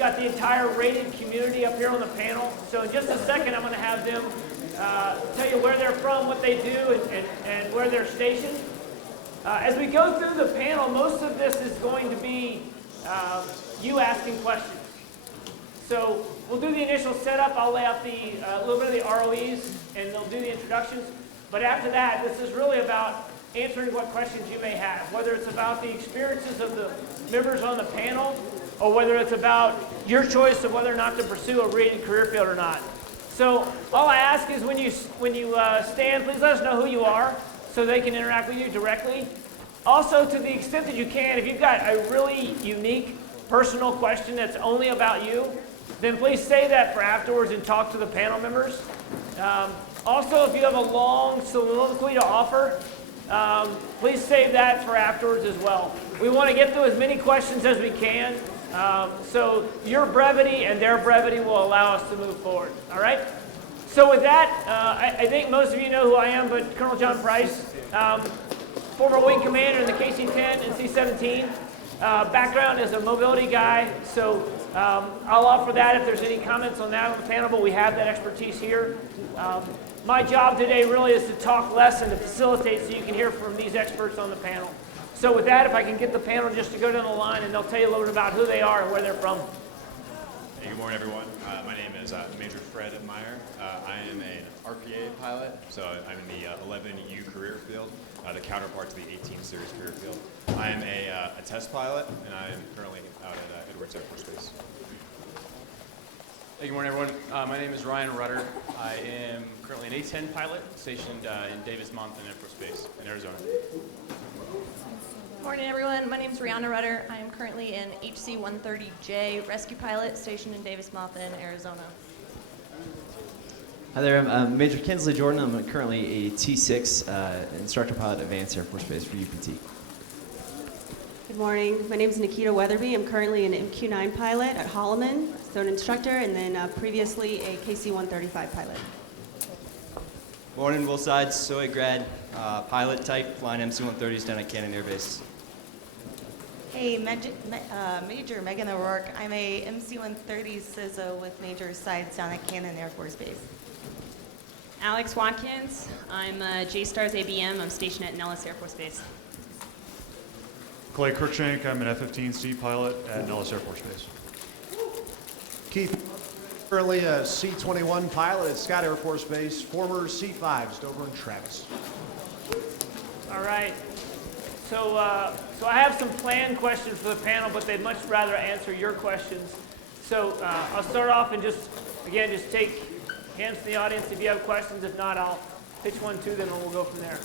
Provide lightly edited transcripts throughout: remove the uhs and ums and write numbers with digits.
got the entire rated community up here on the panel. So in just a second, I'm going to have them tell you where they're from, what they do, and where they're stationed. As we go through the panel, most of this is going to be you asking questions. So we'll do the initial setup. I'll lay out a little bit of the ROEs, and they'll do the introductions. But after that, this is really about answering what questions you may have, whether it's about the experiences of the members on the panel, or whether it's about your choice of whether or not to pursue a rated career field or not. So all I ask is when you stand, please let us know who you are so they can interact with you directly. Also, to the extent that you can, if you've got a really unique personal question that's only about you, then please say that for afterwards and talk to the panel members. Also, if you have a long soliloquy to offer, please save that for afterwards as well. We want to get through as many questions as we can, so your brevity and their brevity will allow us to move forward. All right? So with that, I think most of you know who I am, but Colonel John Price, former wing commander in the KC-10 and C-17. Background as a mobility guy, so I'll offer that if there's any comments on that on the panel, but we have that expertise here. My job today really is to talk less and to facilitate so you can hear from these experts on the panel. So with that, if I can get the panel just to go down the line and they'll tell you a little bit about who they are and where they're from. Hey, good morning, everyone. My name is Major Fred Meyer. I am an RPA pilot, so I'm in the 11U career field, the counterpart to the 18 series career field. I am a test pilot, and I am currently out at Edwards Air Force Base. Hey, good morning, everyone. My name is Ryan Rudder. I am currently an A-10 pilot stationed in Davis-Monthan Air Force Base in Arizona. Good morning, everyone. My name is Rihanna Rudder. I am currently an HC-130J rescue pilot stationed in Davis-Monthan, Arizona. Hi there, I'm Major Kinsley Jordan. I'm currently a T6 instructor pilot at Vance Air Force Base for UPT. Good morning. My name is Nikita Weatherby. I'm currently an MQ-9 pilot at Holloman, so an instructor, and then previously a KC-135 pilot. Morning, both sides. Soy grad, pilot type, flying MC-130s down at Cannon Air Base. Hey, Major Megan O'Rourke. I'm a MC-130 CISO with Major Sides down at Cannon Air Force Base. Alex Watkins. I'm a J-Stars ABM. I'm stationed at Nellis Air Force Base. Clay Cruikshank. I'm an F-15C pilot at Nellis Air Force Base. Keith, currently a C-21 pilot at Scott Air Force Base, former C-5s, Dover and Travis. All right. So I have some planned questions for the panel, but they'd much rather answer your questions. So I'll start off and just take hands to the audience if you have questions. If not, I'll pitch one to them and we'll go from there.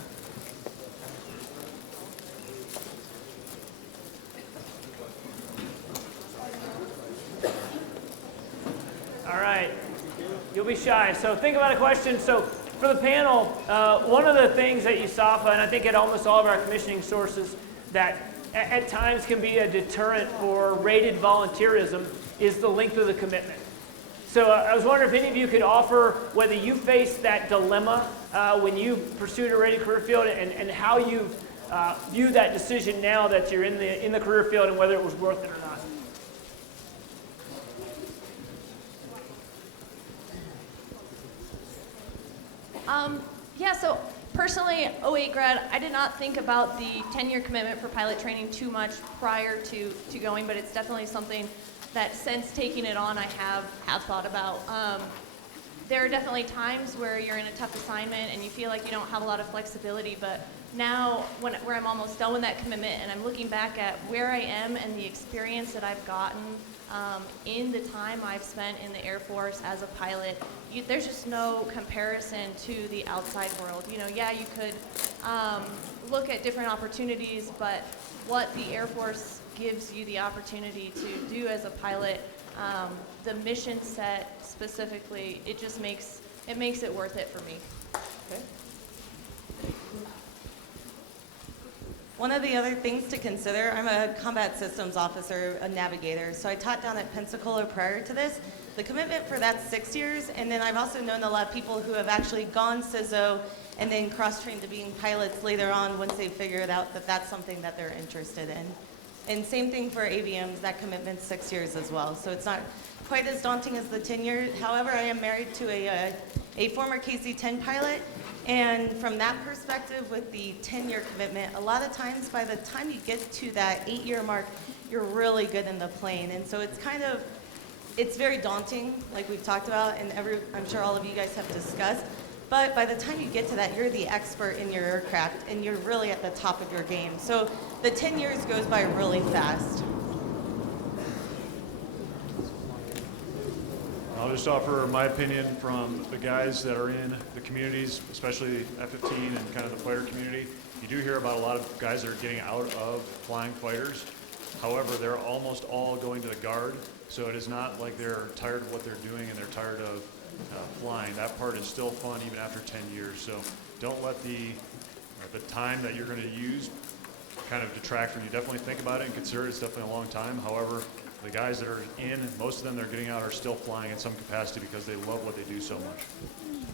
All right. You'll be shy. So think about a question. So for the panel, one of the things that USAFA, and I think at almost all of our commissioning sources, that at times can be a deterrent for rated volunteerism is the length of the commitment. So I was wondering if any of you could offer whether you faced that dilemma when you pursued a rated career field and how you view that decision now that you're in the career field and whether it was worth it or not. Yeah, so personally, 08 grad, I did not think about the 10-year commitment for pilot training too much prior to going, but it's definitely something that since taking it on, I have thought about. There are definitely times where you're in a tough assignment and you feel like you don't have a lot of flexibility, but now where I'm almost done with that commitment and I'm looking back at where I am and the experience that I've gotten in the time I've spent in the Air Force as a pilot, there's just no comparison to the outside world. You know, yeah, you could look at different opportunities, but what the Air Force gives you the opportunity to do as a pilot, the mission set specifically, it just makes it worth it for me. Okay. One of the other things to consider, I'm a combat systems officer, a navigator, so I taught down at Pensacola prior to this. The commitment for that's 6 years, and then I've also known a lot of people who have actually gone CISO and then cross-trained to being pilots later on once they figured out that that's something that they're interested in. And same thing for ABMs, that commitment's 6 years as well. So it's not quite as daunting as the 10-year. However, I am married to a former KC-10 pilot, and from that perspective with the 10-year commitment, a lot of times by the time you get to that 8-year mark, you're really good in the plane. And so it's very daunting, like we've talked about, and I'm sure all of you guys have discussed. But by the time you get to that, you're the expert in your aircraft, and you're really at the top of your game. So the 10 years goes by really fast. I'll just offer my opinion from the guys that are in the communities, especially F-15 and kind of the fighter community. You do hear about a lot of guys that are getting out of flying fighters. However, they're almost all going to the Guard, so it is not like they're tired of what they're doing and they're tired of flying. That part is still fun even after 10 years. So don't let the time that you're going to use kind of detract from you. Definitely think about it and consider it. It's definitely a long time. However, the guys that are in, most of them that are getting out are still flying in some capacity because they love what they do so much.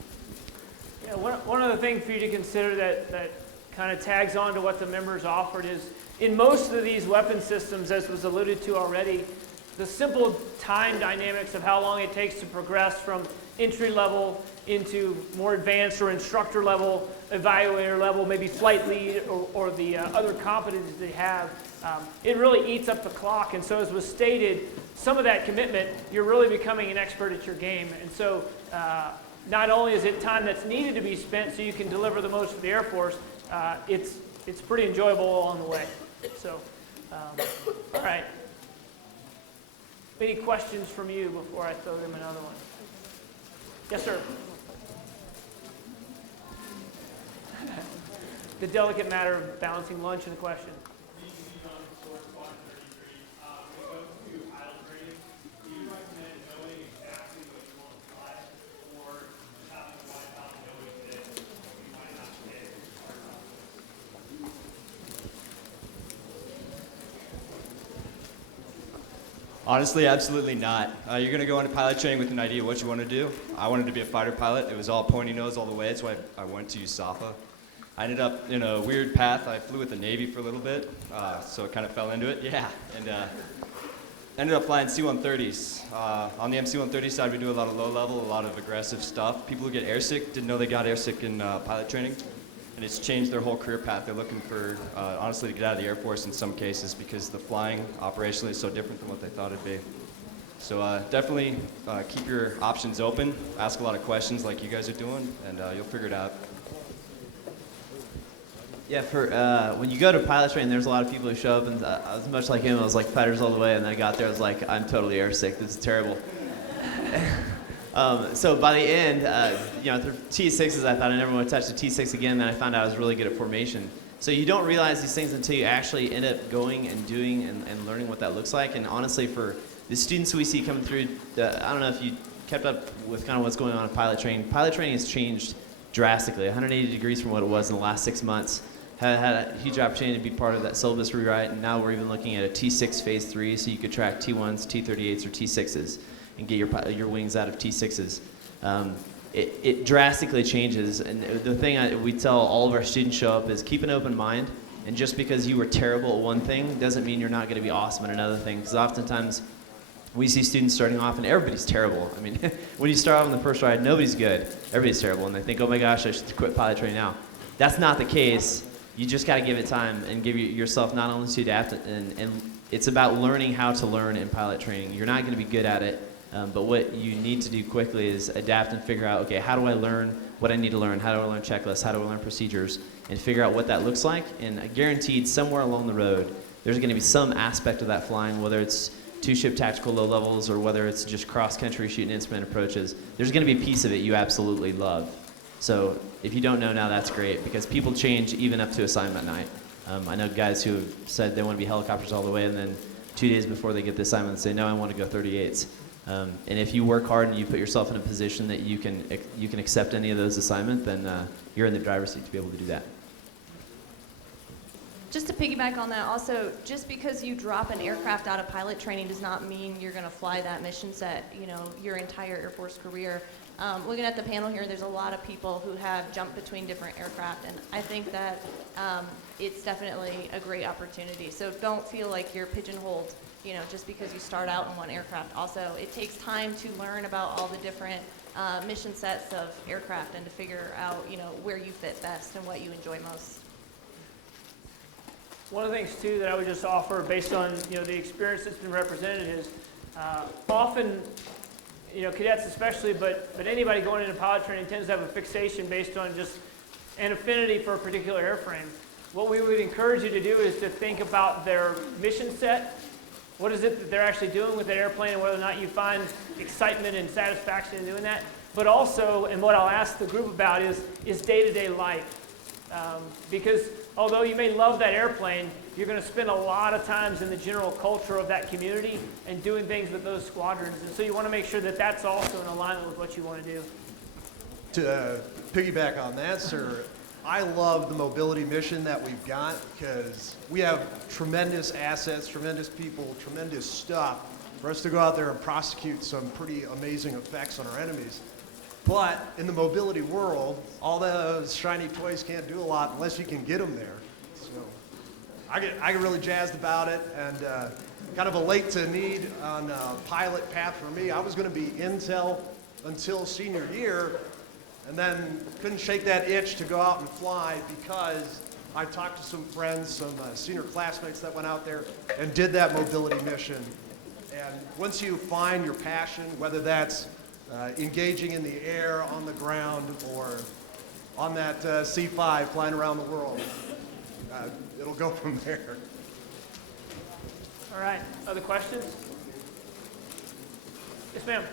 Yeah, one other thing for you to consider that kind of tags on to what the members offered is, in most of these weapon systems, as was alluded to already, the simple time dynamics of how long it takes to progress from entry level into more advanced or instructor level, evaluator level, maybe flight lead or the other competencies they have, it really eats up the clock. And so as was stated, some of that commitment, you're really becoming an expert at your game. And so not only is it time that's needed to be spent so you can deliver the most for the Air Force, it's pretty enjoyable along the way. So, all right. Any questions from you before I throw them another one? Yes, sir. The delicate matter of balancing lunch and a question. Honestly, absolutely not. You're going to go into pilot training with an idea of what you want to do. I wanted to be a fighter pilot. It was all pointy nose all the way. That's why I went to USAFA. I ended up in a weird path. I flew with the Navy for a little bit, so I kind of fell into it. Yeah, and ended up flying C-130s. On the MC-130 side, we do a lot of low level, a lot of aggressive stuff. People who get airsick didn't know they got airsick in pilot training, and it's changed their whole career path. They're looking for, honestly, to get out of the Air Force in some cases because the flying operationally is so different than what they thought it'd be. So definitely keep your options open, ask a lot of questions like you guys are doing, and you'll figure it out. Yeah, for when you go to pilot training, there's a lot of people who show up, and I was much like him. I was like fighters all the way, and then I got there, I was like, I'm totally airsick. This is terrible. So by the end, through T6s, I thought I never want to touch the T6 again. Then I found out I was really good at formation. So you don't realize these things until you actually end up going and doing and learning what that looks like. And honestly, for the students we see coming through, I don't know if you kept up with kind of what's going on in pilot training. Pilot training has changed drastically, 180 degrees from what it was in the last 6 months. Had a huge opportunity to be part of that syllabus rewrite, and now we're even looking at a T6 phase 3, so you could track T1s, T38s, or T6s, and get your wings out of T6s. It drastically changes, and the thing we tell all of our students show up is keep an open mind, and just because you were terrible at one thing doesn't mean you're not going to be awesome at another thing, because oftentimes we see students starting off and everybody's terrible. I mean, when you start off on the first ride, nobody's good. Everybody's terrible, and they think, oh my gosh, I should quit pilot training now. That's not the case. You just got to give it time and give yourself not only to adapt, and it's about learning how to learn in pilot training. You're not going to be good at it, but what you need to do quickly is adapt and figure out, okay, how do I learn what I need to learn? How do I learn checklists? How do I learn procedures? And figure out what that looks like. And guaranteed, somewhere along the road, there's going to be some aspect of that flying, whether it's two-ship tactical low levels or whether it's just cross-country shooting instrument approaches. There's going to be a piece of it you absolutely love. So if you don't know now, that's great, because people change even up to assignment night. I know guys who have said they want to be helicopters all the way, and then 2 days before they get the assignment, say, no, I want to go 38s. And if you work hard and you put yourself in a position that you can accept any of those assignments, then you're in the driver's seat to be able to do that. Just to piggyback on that, also, just because you drop an aircraft out of pilot training does not mean you're going to fly that mission set, your entire Air Force career. Looking at the panel here, there's a lot of people who have jumped between different aircraft, and I think that it's definitely a great opportunity. So don't feel like you're pigeonholed, just because you start out in one aircraft. Also, it takes time to learn about all the different mission sets of aircraft and to figure out, where you fit best and what you enjoy most. One of the things too that I would just offer based on the experience that's been represented is often cadets especially, but anybody going into pilot training tends to have a fixation based on just an affinity for a particular airframe. What we would encourage you to do is to think about their mission set. What is it that they're actually doing with that airplane, and whether or not you find excitement and satisfaction in doing that. But also, and what I'll ask the group about is day-to-day life. Because although you may love that airplane, you're going to spend a lot of times in the general culture of that community and doing things with those squadrons. And so you want to make sure that that's also in alignment with what you want to do. To piggyback on that, sir, I love the mobility mission that we've got because we have tremendous assets, tremendous people, tremendous stuff for us to go out there and prosecute some pretty amazing effects on our enemies. But in the mobility world, all those shiny toys can't do a lot unless you can get them there. So I get really jazzed about it, and kind of a late to need on a pilot path for me. I was going to be intel until senior year, and then couldn't shake that itch to go out and fly because I talked to some friends, some senior classmates that went out there and did that mobility mission. And once you find your passion, whether that's engaging in the air, on the ground, or on that C5 flying around the world, it'll go from there. All right, other questions? Yes, ma'am.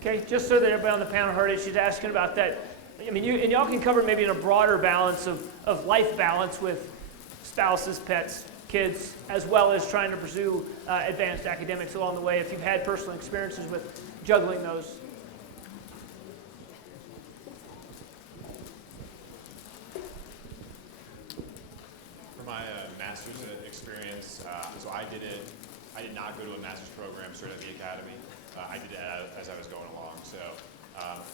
Okay, just so that everybody on the panel heard it, she's asking about that. I mean, y'all can cover maybe in a broader balance of life balance with spouses, pets, kids, as well as trying to pursue advanced academics along the way, if you've had personal experiences with juggling those. For my master's experience, so I did not go to a master's program straight out of the academy. I did it as I was going along. So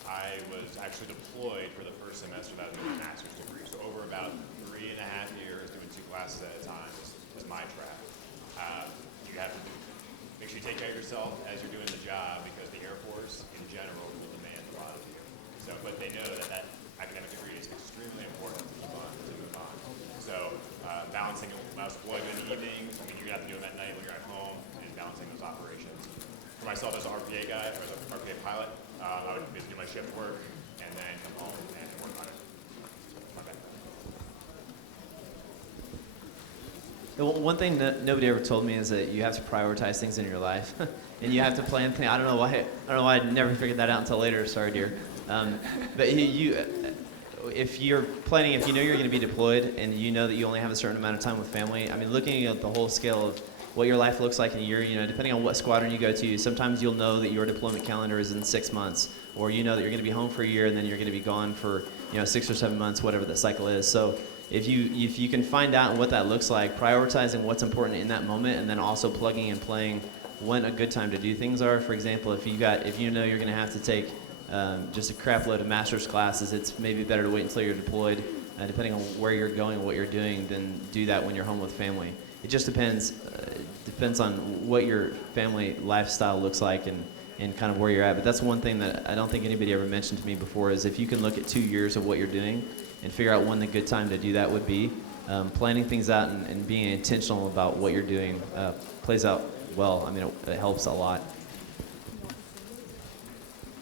I was actually deployed for the first semester that I was doing a master's degree. So over about 3.5 years, doing 2 classes at a time is my track. You have to make sure you take care of yourself as you're doing the job, because the Air Force in general will demand a lot of you. So, but they know that academic degree is extremely important to move on. So balancing when I was deployed in the evenings, I mean, you're gonna have to do them at night when you're at home, and balancing those operations. For myself as an RPA guy, or as an RPA pilot, I would basically do my shift work and then come home and work on it. One thing nobody ever told me is that you have to prioritize things in your life, and you have to plan things. I don't know why I never figured that out until later. Sorry, dear. But if you're planning, if you know you're going to be deployed, and you know that you only have a certain amount of time with family. I mean, looking at the whole scale of what your life looks like in a year, depending on what squadron you go to, sometimes you'll know that your deployment calendar is in 6 months, or you know that you're going to be home for a year, and then you're going to be gone for 6 or 7 months, whatever the cycle is. So if you can find out what that looks like, prioritizing what's important in that moment, and then also plugging and playing when a good time to do things are. For example, if you know you're going to have to take just a crap load of master's classes, it's maybe better to wait until you're deployed, depending on where you're going, what you're doing, than do that when you're home with family. It just depends on what your family lifestyle looks like and kind of where you're at. But that's one thing that I don't think anybody ever mentioned to me before, is if you can look at 2 years of what you're doing and figure out when the good time to do that would be, planning things out and being intentional about what you're doing plays out well. I mean, it helps a lot.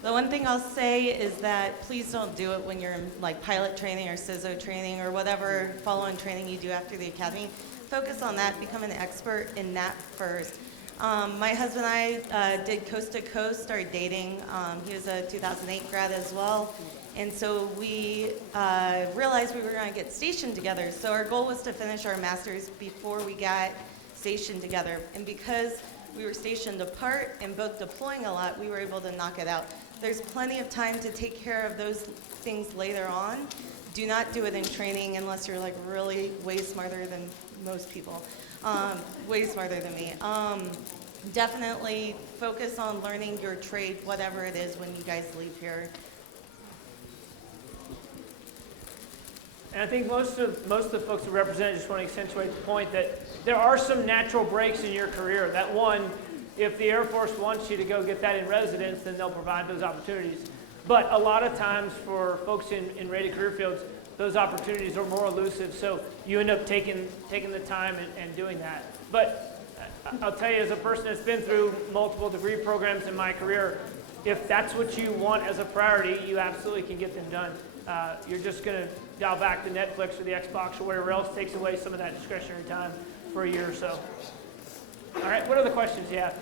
The one thing I'll say is that please don't do it when you're in like pilot training or CISO training or whatever following training you do after the academy. Focus on that, become an expert in that first. My husband and I did coast to coast, started dating. He was a 2008 grad as well. And so we realized we were going to get stationed together. So our goal was to finish our master's before we got stationed together. And because we were stationed apart and both deploying a lot, we were able to knock it out. There's plenty of time to take care of those things later on. Do not do it in training unless you're like really way smarter than most people, way smarter than me. Definitely focus on learning your trade, whatever it is, when you guys leave here. And I think most of the folks who represent just want to accentuate the point that there are some natural breaks in your career. That one, if the Air Force wants you to go get that in residence, then they'll provide those opportunities. But a lot of times for folks in rated career fields, those opportunities are more elusive, so you end up taking the time and doing that. But I'll tell you, as a person that's been through multiple degree programs in my career, if that's what you want as a priority, you absolutely can get them done. You're just going to dial back to Netflix or the Xbox or whatever else takes away some of that discretionary time for a year or so. All right, what other questions do you have?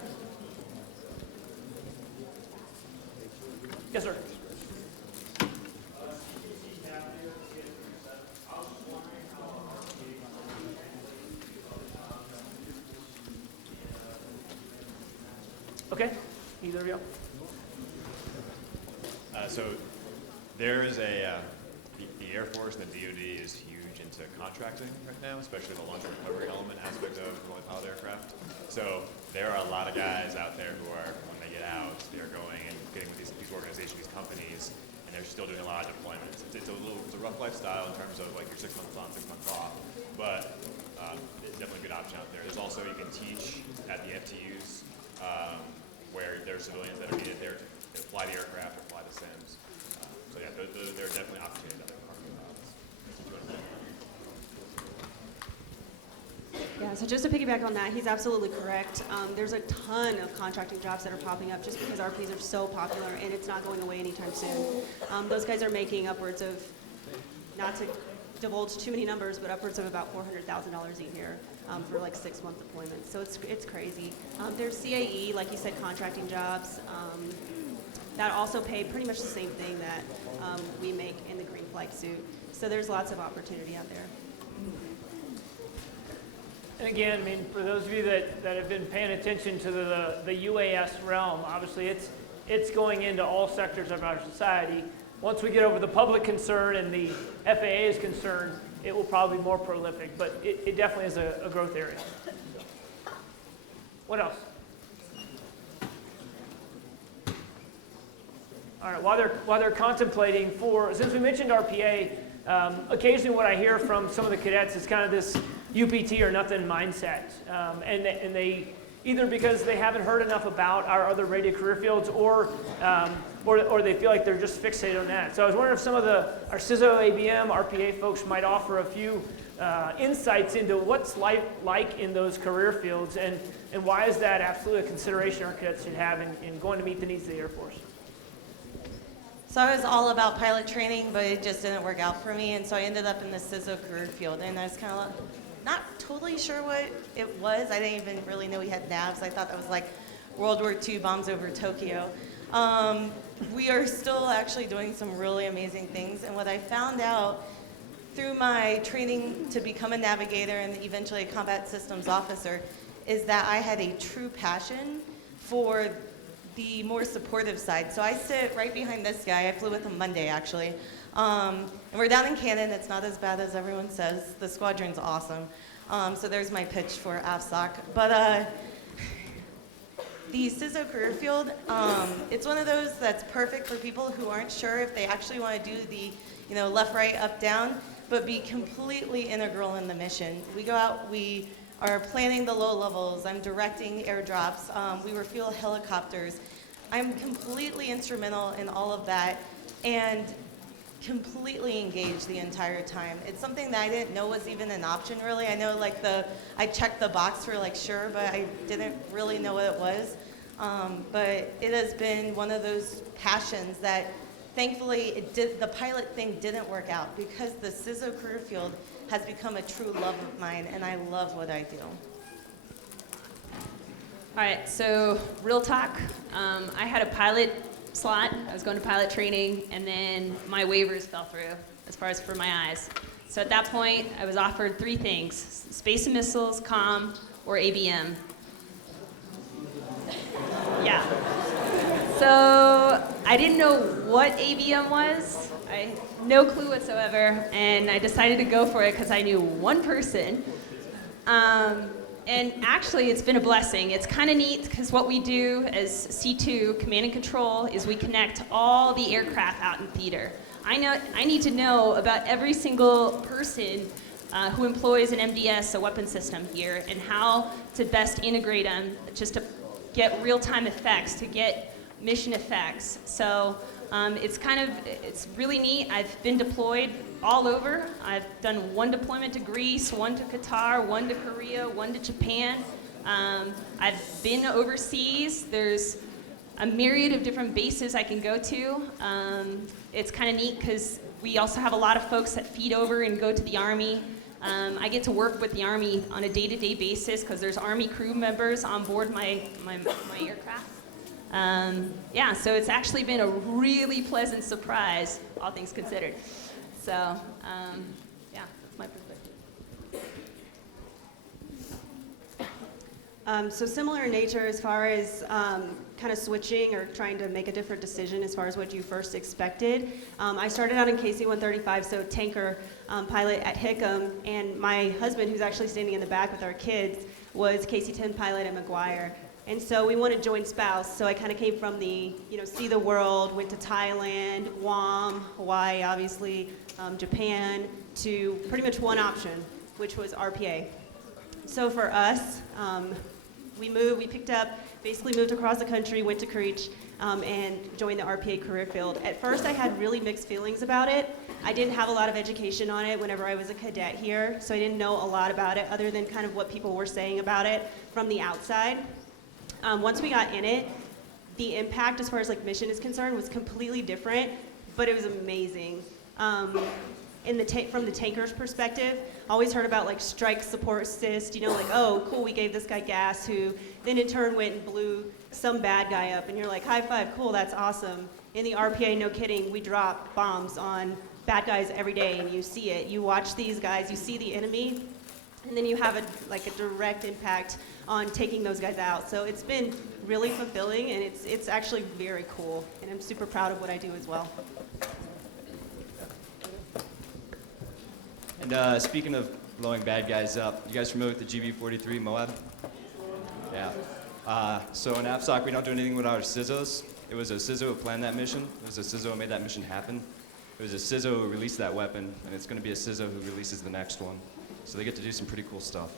Yes, sir. Okay, either of you. So there is the Air Force and the DoD is huge into contracting right now, especially the launch recovery element aspect of the pilot aircraft. So there are a lot of guys out there who are, when they get out, they're going and getting with these organizations, these companies, and they're still doing a lot of deployments. It's a rough lifestyle in terms of like your 6 months on, 6 months off, but it's definitely a good option out there. There's also, you can teach at the FTUs, where there are civilians that are needed there to fly the aircraft or fly the sims. So yeah, there are definitely opportunities out there. Yeah, so just to piggyback on that, he's absolutely correct. There's a ton of contracting jobs that are popping up just because RPs are so popular and it's not going away anytime soon. Those guys are making upwards of, not to divulge too many numbers, but upwards of about $400,000 a year for like 6-month deployments. So it's crazy. There's CAE, like you said, contracting jobs that also pay pretty much the same thing that we make in the green flight suit. So there's lots of opportunity out there. And again, I mean, for those of you that have been paying attention to the UAS realm, obviously it's going into all sectors of our society. Once we get over the public concern and the FAA is concerned, it will probably be more prolific, but it definitely is a growth area. What else? All right, while they're contemplating since we mentioned RPA, occasionally what I hear from some of the cadets is kind of this UPT or nothing mindset. And they, either because they haven't heard enough about our other rated career fields or they feel like they're just fixated on that. So I was wondering if some of our CISO, ABM, RPA folks might offer a few insights into what's life like in those career fields and why is that absolutely a consideration our cadets should have in going to meet the needs of the Air Force. So I was all about pilot training, but it just didn't work out for me, and so I ended up in the CISO career field, and I was kind of not totally sure what it was. I didn't even really know we had NAVs. I thought that was like World War II bombs over Tokyo. We are still actually doing some really amazing things, and what I found out through my training to become a navigator and eventually a combat systems officer is that I had a true passion for the more supportive side. So I sit right behind this guy. I flew with him Monday, actually. And we're down in Cannon. It's not as bad as everyone says. The squadron's awesome. So there's my pitch for AFSOC. But the CISO career field, it's one of those that's perfect for people who aren't sure if they actually want to do the left, right, up, down, but be completely integral in the mission. We go out, we are planning the low levels. I'm directing airdrops. We refuel helicopters. I'm completely instrumental in all of that and completely engaged the entire time. It's something that I didn't know was even an option, really. I know I checked the box for sure, but I didn't really know what it was. But it has been one of those passions that thankfully the pilot thing didn't work out because the CISO career field has become a true love of mine, and I love what I do. All right, so real talk. I had a pilot slot. I was going to pilot training, and then my waivers fell through as far as for my eyes. So at that point, I was offered 3 things: space and missiles, comm, or ABM. Yeah. So I didn't know what ABM was. I had no clue whatsoever, and I decided to go for it because I knew one person. And actually, it's been a blessing. It's kind of neat because what we do as C2, Command and Control, is we connect all the aircraft out in theater. I need to know about every single person who employs an MDS, a weapon system here, and how to best integrate them just to get real-time effects, to get mission effects. So it's really neat. I've been deployed all over. I've done one deployment to Greece, one to Qatar, one to Korea, one to Japan. I've been overseas. There's a myriad of different bases I can go to. It's kind of neat because we also have a lot of folks that feed over and go to the Army. I get to work with the Army on a day-to-day basis because there's Army crew members on board my aircraft. Yeah, so it's actually been a really pleasant surprise, all things considered. So, yeah, that's my perspective. So similar in nature as far as kind of switching or trying to make a different decision as far as what you first expected. I started out in KC-135, so tanker pilot at Hickam, and my husband, who's actually standing in the back with our kids, was KC-10 pilot at McGuire. And so we wanted joint spouse, so I kind of came from the, see the world, went to Thailand, Guam, Hawaii, obviously, Japan, to pretty much one option, which was RPA. So for us, we basically moved across the country, went to Creech, and joined the RPA career field. At first, I had really mixed feelings about it. I didn't have a lot of education on it whenever I was a cadet here, so I didn't know a lot about it other than kind of what people were saying about it from the outside. Once we got in it, the impact as far as like mission is concerned was completely different, but it was amazing. From the tanker's perspective, always heard about like strike support assist, like, oh, cool, we gave this guy gas, who then in turn went and blew some bad guy up, and you're like, high five, cool, that's awesome. In the RPA, no kidding, we drop bombs on bad guys every day, and you see it. You watch these guys, you see the enemy, and then you have a direct impact on taking those guys out. So it's been really fulfilling, and it's actually very cool, and I'm super proud of what I do as well. And speaking of blowing bad guys up, you guys familiar with the GB-43 Moab? Yeah. So in AFSOC, we don't do anything without our CISOs. It was a CISO who planned that mission. It was a CISO who made that mission happen. It was a CISO who released that weapon, and it's going to be a CISO who releases the next one. So they get to do some pretty cool stuff.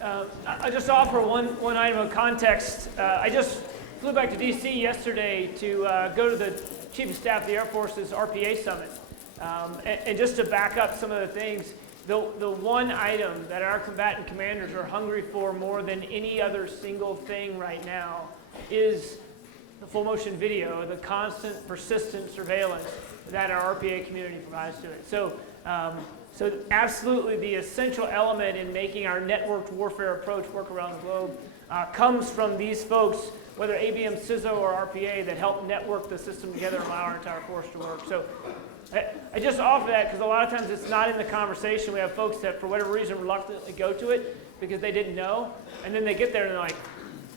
I'll just offer one item of context. I just flew back to D.C. yesterday to go to the Chief of Staff of the Air Force's RPA Summit. And just to back up some of the things, the one item that our combatant commanders are hungry for more than any other single thing right now is the full motion video, the constant, persistent surveillance that our RPA community provides to it. So absolutely the essential element in making our networked warfare approach work around the globe comes from these folks, whether ABM, CISO, or RPA, that help network the system together and allow our entire force to work. So I just offer that because a lot of times it's not in the conversation. We have folks that, for whatever reason, reluctantly go to it because they didn't know, and then they get there and they're like,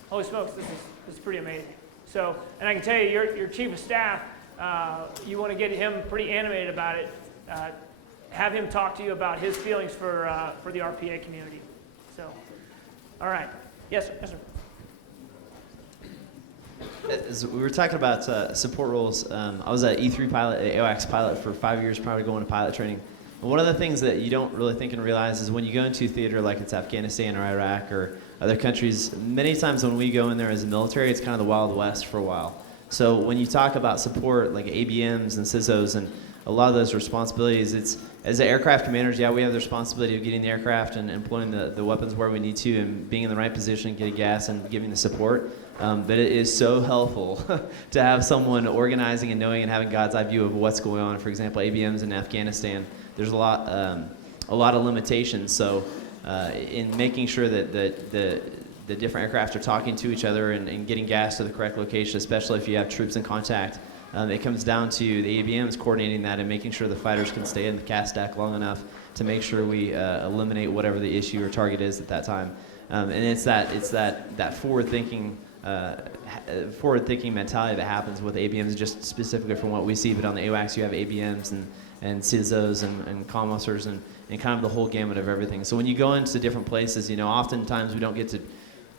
holy smokes, this is pretty amazing. So, and I can tell you, your chief of staff, you want to get him pretty animated about it. Have him talk to you about his feelings for the RPA community. So, all right. Yes, sir. Yes, sir. As we were talking about support roles, I was an E3 pilot, an AWACS pilot for 5 years prior to going to pilot training. And one of the things that you don't really think and realize is when you go into a theater like it's Afghanistan or Iraq or other countries, many times when we go in there as a military, it's kind of the Wild West for a while. So when you talk about support like ABMs and CISOs and a lot of those responsibilities, it's, as the aircraft commanders, yeah, we have the responsibility of getting the aircraft and employing the weapons where we need to and being in the right position, getting gas and giving the support. But it is so helpful to have someone organizing and knowing and having God's eye view of what's going on. For example, ABMs in Afghanistan, there's a lot of limitations. So in making sure that the different aircraft are talking to each other and getting gas to the correct location, especially if you have troops in contact, it comes down to the ABMs coordinating that and making sure the fighters can stay in the cast stack long enough to make sure we eliminate whatever the issue or target is at that time. And it's that forward thinking forward-thinking mentality that happens with ABMs, just specifically from what we see. But on the AWACS, you have ABMs and CISOs and comm officers and kind of the whole gamut of everything. So when you go into different places, oftentimes we don't get to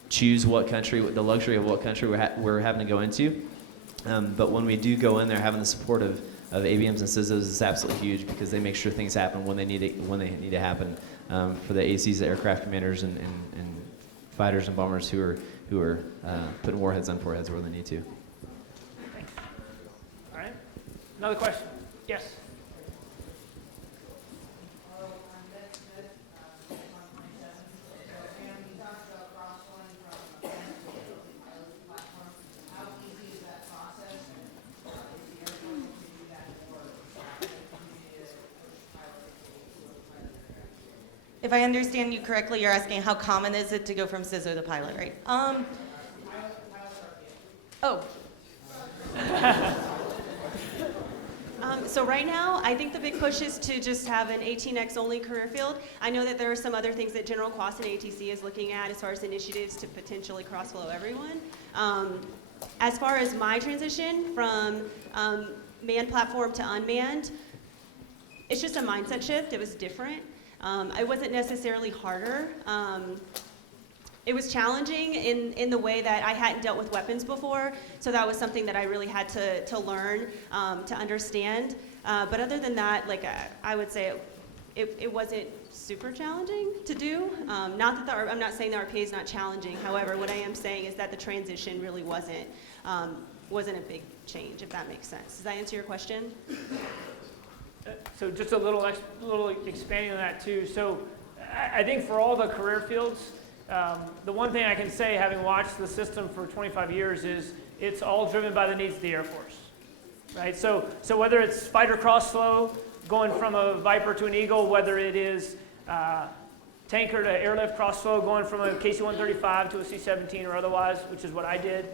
choose what country, the luxury of what country we're having to go into. But when we do go in there, having the support of ABMs and CISOs is absolutely huge, because they make sure things happen when they need to happen. For the ACs, the aircraft commanders and fighters and bombers who are putting warheads on foreheads where they need to. Thanks. All right. Another question? Yes. If I understand you correctly, you're asking how common is it to go from CISO to pilot, right? Oh. So right now, I think the big push is to just have an 18X only career field. I know that there are some other things that General Quas and ATC is looking at as far as initiatives to potentially cross-flow everyone. As far as my transition from manned platform to unmanned, it's just a mindset shift. It was different. It wasn't necessarily harder. It was challenging in the way that I hadn't dealt with weapons before, so that was something that I really had to learn, to understand. But other than that, I would say it wasn't super challenging to do. Not that I'm not saying the RPA is not challenging. However, what I am saying is that the transition really wasn't a big change, if that makes sense. Does that answer your question? So just a little expanding on that too. So I think for all the career fields, the one thing I can say, having watched the system for 25 years, is it's all driven by the needs of the Air Force, right? So whether it's fighter cross-flow, going from a Viper to an Eagle, whether it is tanker to airlift cross-flow, going from a KC-135 to a C-17 or otherwise, which is what I did.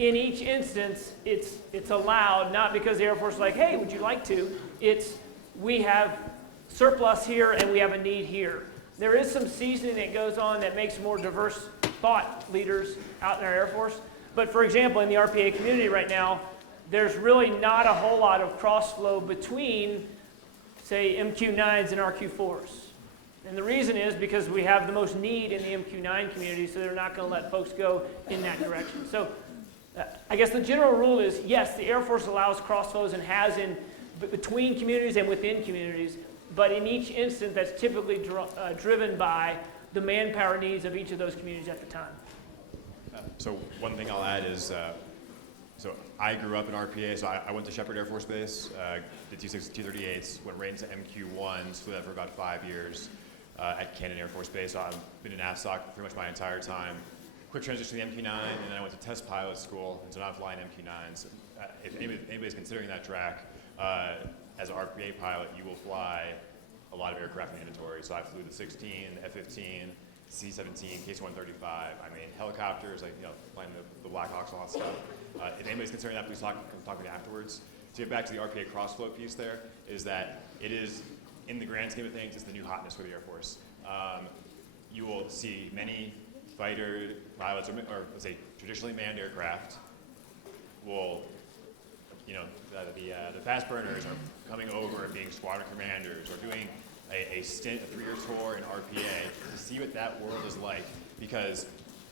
In each instance, it's allowed, not because the Air Force is like, hey, would you like to? It's we have surplus here and we have a need here. There is some seasoning that goes on that makes more diverse thought leaders out in our Air Force. But for example, in the RPA community right now, there's really not a whole lot of cross-flow between, say, MQ-9s and RQ-4s. And the reason is because we have the most need in the MQ-9 community, so they're not going to let folks go in that direction. So I guess the general rule is, yes, the Air Force allows cross-flows and has in between communities and within communities, but in each instance, that's typically driven by the manpower needs of each of those communities at the time. So one thing I'll add is, so I grew up in RPA, so I went to Shepherd Air Force Base, did T6 T-38s, went right into MQ-1s, flew that for about 5 years at Cannon Air Force Base. So I've been in AFSOC pretty much my entire time. Quick transition to the MQ-9, and then I went to test pilot school, and so now I'm flying MQ-9s. If anybody's considering that track, as an RPA pilot, you will fly a lot of aircraft mandatory. So I flew the 16, the F-15, C-17, KC-135. I mean, helicopters, flying the Black Hawks, all that stuff. If anybody's considering that, please talk to me afterwards. To get back to the RPA cross-flow piece there, is that it is, in the grand scheme of things, it's the new hotness for the Air Force. You will see many fighter pilots, or let's say traditionally manned aircraft, will, the fast burners are coming over and being squadron commanders, or doing a stint, a 3-year tour in RPA to see what that world is like, because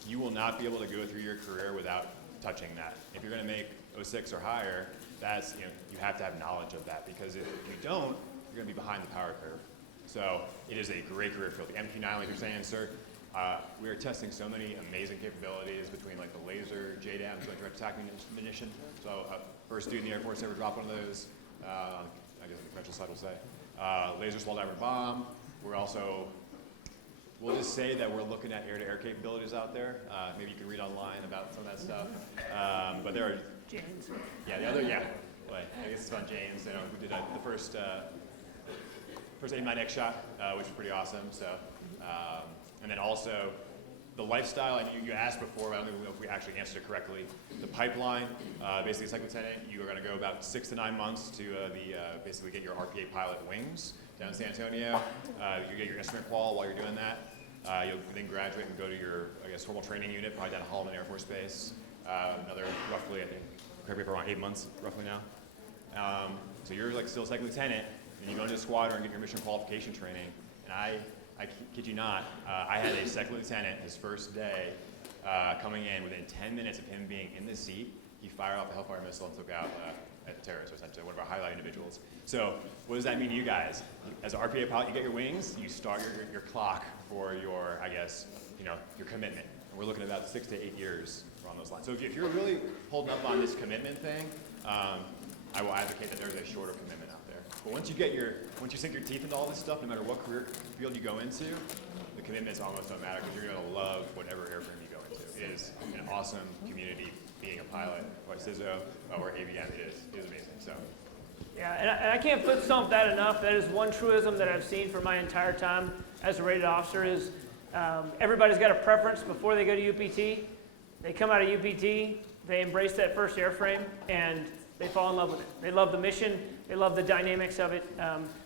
you will not be able to go through your career without touching that. If you're going to make 06 or higher, that's, you have to have knowledge of that, because if you don't, you're going to be behind the power curve. So it is a great career field. The MQ-9, like you're saying, sir, we are testing so many amazing capabilities between like the laser, JDAM, Joint Direct Attack Munition. So first dude in the Air Force ever dropped one of those. I guess the conventional side will say. Laser small diameter bomb. We're also, we'll just say that we're looking at air-to-air capabilities out there. Maybe you can read online about some of that stuff. But there are, James. yeah, the other, yeah. But I guess it's on James. Who did the first aim my next shot, which was pretty awesome. So, and then also the lifestyle. And you asked before. I don't know if we actually answered it correctly. The pipeline. Basically, second lieutenant, you are going to go about 6 to 9 months to basically get your RPA pilot wings down in San Antonio. You get your instrument qual while you're doing that. You'll then graduate and go to your, I guess, formal training unit, probably down at Holloman Air Force Base. Another roughly, I think, correct me if I'm wrong, 8 months roughly now. So you're like still second lieutenant, and you go into the squadron and get your mission qualification training. And I kid you not, I had a second lieutenant his first day coming in. Within 10 minutes of him being in the seat, he fired off a Hellfire missile and took out a terrorist, essentially one of our highlight individuals. So what does that mean to you guys? As an RPA pilot, you get your wings, you start your clock for your, I guess, your commitment. And we're looking at about 6 to 8 years along those lines. So if you're really holding up on this commitment thing, I will advocate that there's a shorter commitment out there. But once you sink your teeth into all this stuff, no matter what career field you go into, the commitments almost don't matter because you're going to love whatever airframe you go into. It is an awesome community being a pilot, or CISO, or ABM. It is amazing. So. Yeah, and I can't foot stomp that enough. That is one truism that I've seen for my entire time as a rated officer is everybody's got a preference before they go to UPT. They come out of UPT, they embrace that first airframe, and they fall in love with it. They love the mission, they love the dynamics of it,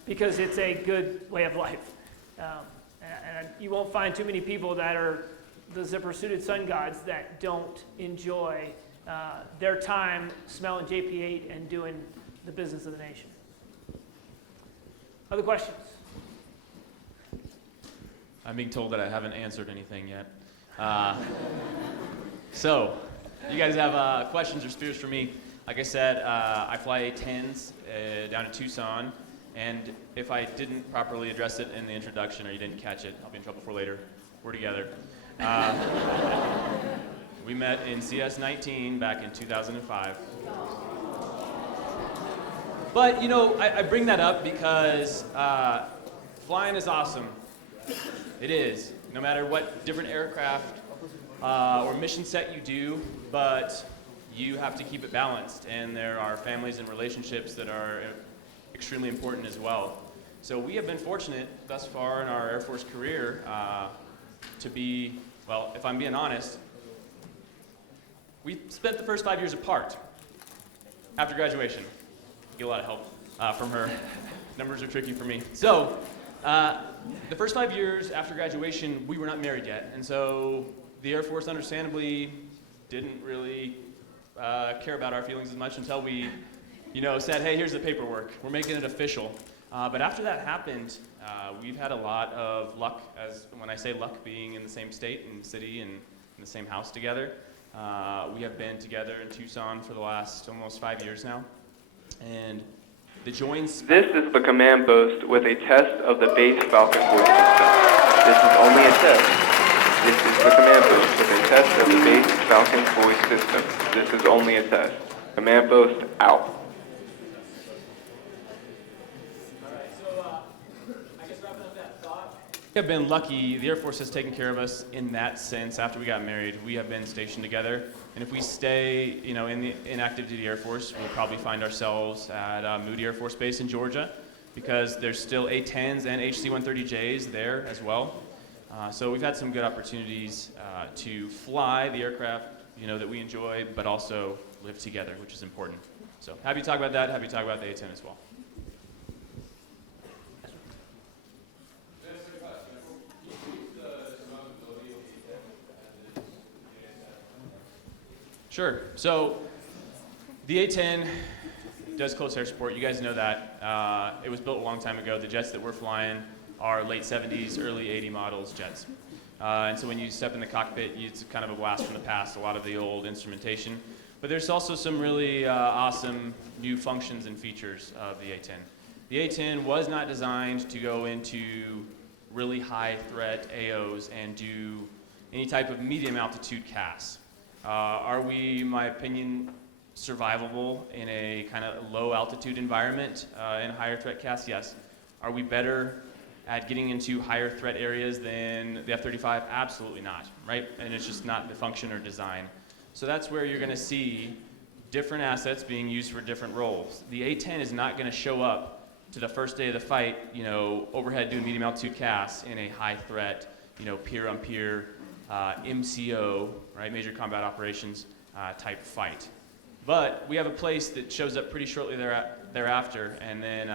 because it's a good way of life. And you won't find too many people that are the zipper-suited sun gods that don't enjoy their time smelling JP8 and doing the business of the nation. Other questions? I'm being told that I haven't answered anything yet. So, you guys have questions or spears for me? Like I said, I fly A-10s down to Tucson, and if I didn't properly address it in the introduction or you didn't catch it, I'll be in trouble for later. We're together. We met in CS-19 back in 2005. But, I bring that up because flying is awesome. It is, no matter what different aircraft or mission set you do, but you have to keep it balanced, and there are families and relationships that are extremely important as well. So we have been fortunate thus far in our Air Force career to be, well, if I'm being honest, we spent the first 5 years apart after graduation. Get a lot of help from her. Numbers are tricky for me. So the first 5 years after graduation, we were not married yet, and so the Air Force understandably didn't really care about our feelings as much until we, said, hey, here's the paperwork. We're making it official. But after that happened, we've had a lot of luck, as when I say luck, being in the same state and city and in the same house together. We have been together in Tucson for the last almost 5 years now. And the joins... This is the command post with a test of the base Falcon voice system. This is only a test. This is the command post with a test of the base Falcon voice system. This is only a test. Command post out. We have been lucky. The Air Force has taken care of us in that sense. After we got married, we have been stationed together. And if we stay, in active duty Air Force, we'll probably find ourselves at Moody Air Force Base in Georgia, because there's still A-10s and HC-130Js there as well. So we've had some good opportunities to fly the aircraft, that we enjoy, but also live together, which is important. So happy to talk about that. Happy to talk about the A-10 as well. Sure. So the A-10 does close air support. You guys know that. It was built a long time ago. The jets that we're flying are late 70s, early 80 models jets. And so when you step in the cockpit, it's kind of a blast from the past, a lot of the old instrumentation. But there's also some really awesome new functions and features of the A-10. The A-10 was not designed to go into really high threat AOs and do any type of medium altitude CAS. Are we, in my opinion, survivable in a kind of low altitude environment in higher threat CAS? Yes. Are we better at getting into higher threat areas than the F-35? Absolutely not, right? And it's just not the function or design. So that's where you're going to see different assets being used for different roles. The A-10 is not going to show up to the first day of the fight, overhead doing medium altitude CAS in a high threat, peer-on-peer, MCO, right, major combat operations type fight. But we have a place that shows up pretty shortly thereafter. And then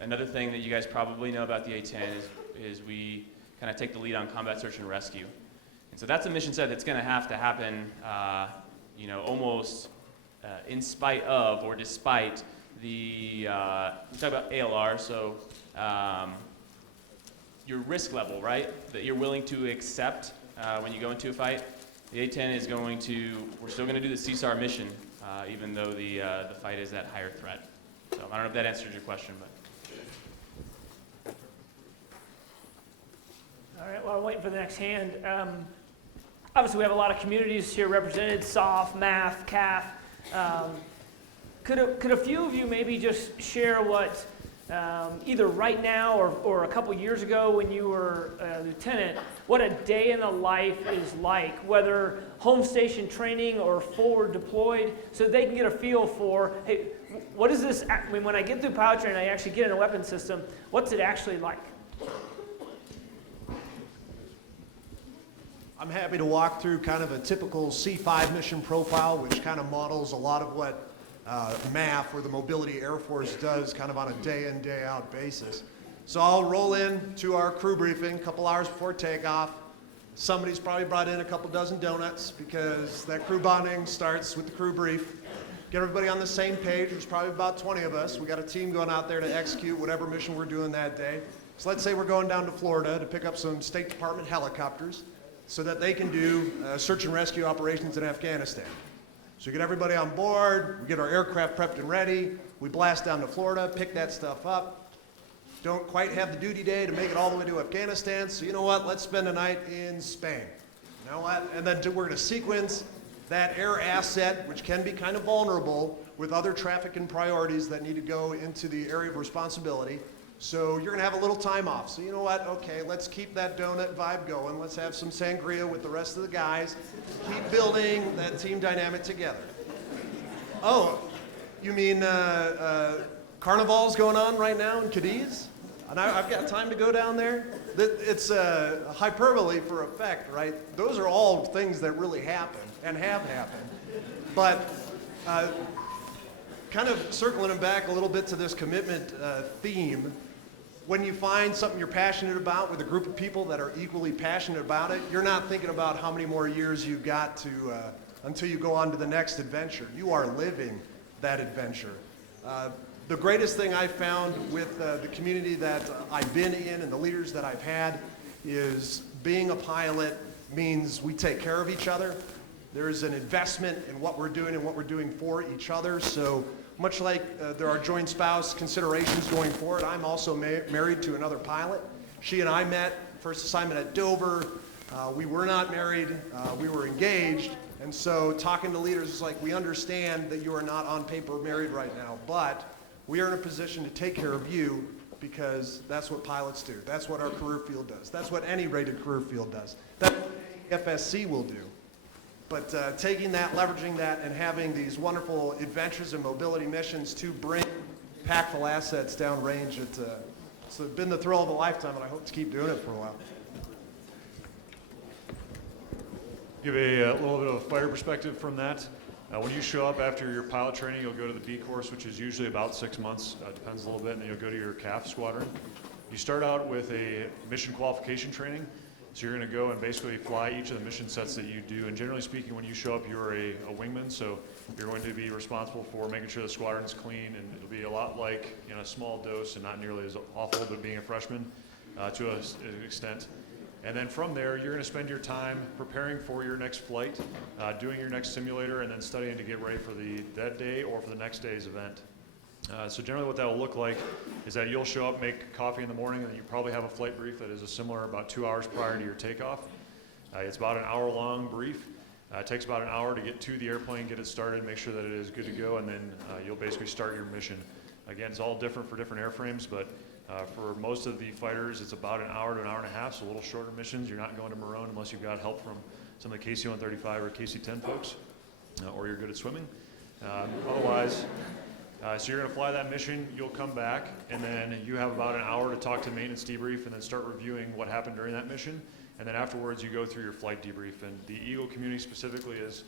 another thing that you guys probably know about the A-10 is we kind of take the lead on combat search and rescue. And so that's a mission set that's going to happen, almost in spite of or despite the, we talk about ALR, so your risk level, right, that you're willing to accept when you go into a fight. The A-10 is we're still going to do the CSAR mission, even though the fight is at higher threat. So I don't know if that answers your question, but. All right, while we're waiting for the next hand, obviously we have a lot of communities here represented, SOF, MAF, CAF. Could a few of you maybe just share what, either right now or a couple years ago when you were a lieutenant, what a day in the life is like, whether home station training or forward deployed, so they can get a feel for, hey, what is this, when I get through pilot training, I actually get in a weapon system, what's it actually like? I'm happy to walk through kind of a typical C5 mission profile, which kind of models a lot of what MAF, or the Mobility Air Force, does kind of on a day in, day out basis. So I'll roll in to our crew briefing a couple hours before takeoff. Somebody's probably brought in a couple dozen donuts because that crew bonding starts with the crew brief. Get everybody on the same page. There's probably about 20 of us. We got a team going out there to execute whatever mission we're doing that day. So let's say we're going down to Florida to pick up some State Department helicopters so that they can do search and rescue operations in Afghanistan. So we get everybody on board, we get our aircraft prepped and ready, we blast down to Florida, pick that stuff up. Don't quite have the duty day to make it all the way to Afghanistan, so you know what, let's spend a night in Spain. You know what, and then we're gonna sequence that air asset, which can be kind of vulnerable, with other traffic and priorities that need to go into the area of responsibility. So you're gonna have a little time off. So you know what, okay, let's keep that donut vibe going. Let's have some sangria with the rest of the guys. Keep building that team dynamic together. Oh, you mean Carnival's going on right now in Cadiz? And I've got time to go down there? It's hyperbole for effect, right? Those are all things that really happen and have happened. But kind of circling them back a little bit to this commitment theme, when you find something you're passionate about with a group of people that are equally passionate about it, you're not thinking about how many more years you've got to until you go on to the next adventure. You are living that adventure. The greatest thing I found with the community that I've been in and the leaders that I've had is being a pilot means we take care of each other. There's an investment in what we're doing and what we're doing for each other. So much like there are joint spouse considerations going forward, I'm also married to another pilot. She and I met, first assignment at Dover. We were not married, we were engaged. And so talking to leaders is like, we understand that you are not on paper married right now, but we are in a position to take care of you because that's what pilots do. That's what our career field does. That's what any rated career field does. That's what FSC will do. But taking that, leveraging that, and having these wonderful adventures and mobility missions to bring impactful assets downrange, it's been the thrill of a lifetime, and I hope to keep doing it for a while. Give a little bit of a fighter perspective from that. When you show up after your pilot training, you'll go to the B course, which is usually about 6 months, depends a little bit, and then you'll go to your CAF squadron. You start out with a mission qualification training. So you're going to go and basically fly each of the mission sets that you do. And generally speaking, when you show up, you're a wingman. So you're going to be responsible for making sure the squadron's clean. And it'll be a lot like in a small dose and not nearly as awful, but being a freshman to an extent. And then from there, you're going to spend your time preparing for your next flight, doing your next simulator, and then studying to get ready for that day or for the next day's event. So generally what that will look like is that you'll show up, make coffee in the morning, and then you probably have a flight brief that is a similar about 2 hours prior to your takeoff. It's about an hour-long brief. It takes about an hour to get to the airplane, get it started, make sure that it is good to go, and then you'll basically start your mission. Again, it's all different for different airframes, but for most of the fighters, it's about an hour to an hour and a half, so a little shorter missions. You're not going to Marone unless you've got help from some of the KC-135 or KC-10 folks, or you're good at swimming. Otherwise, so you're going to fly that mission, you'll come back, and then you have about an hour to talk to maintenance debrief and then start reviewing what happened during that mission. And then afterwards, you go through your flight debrief. And the Eagle community specifically is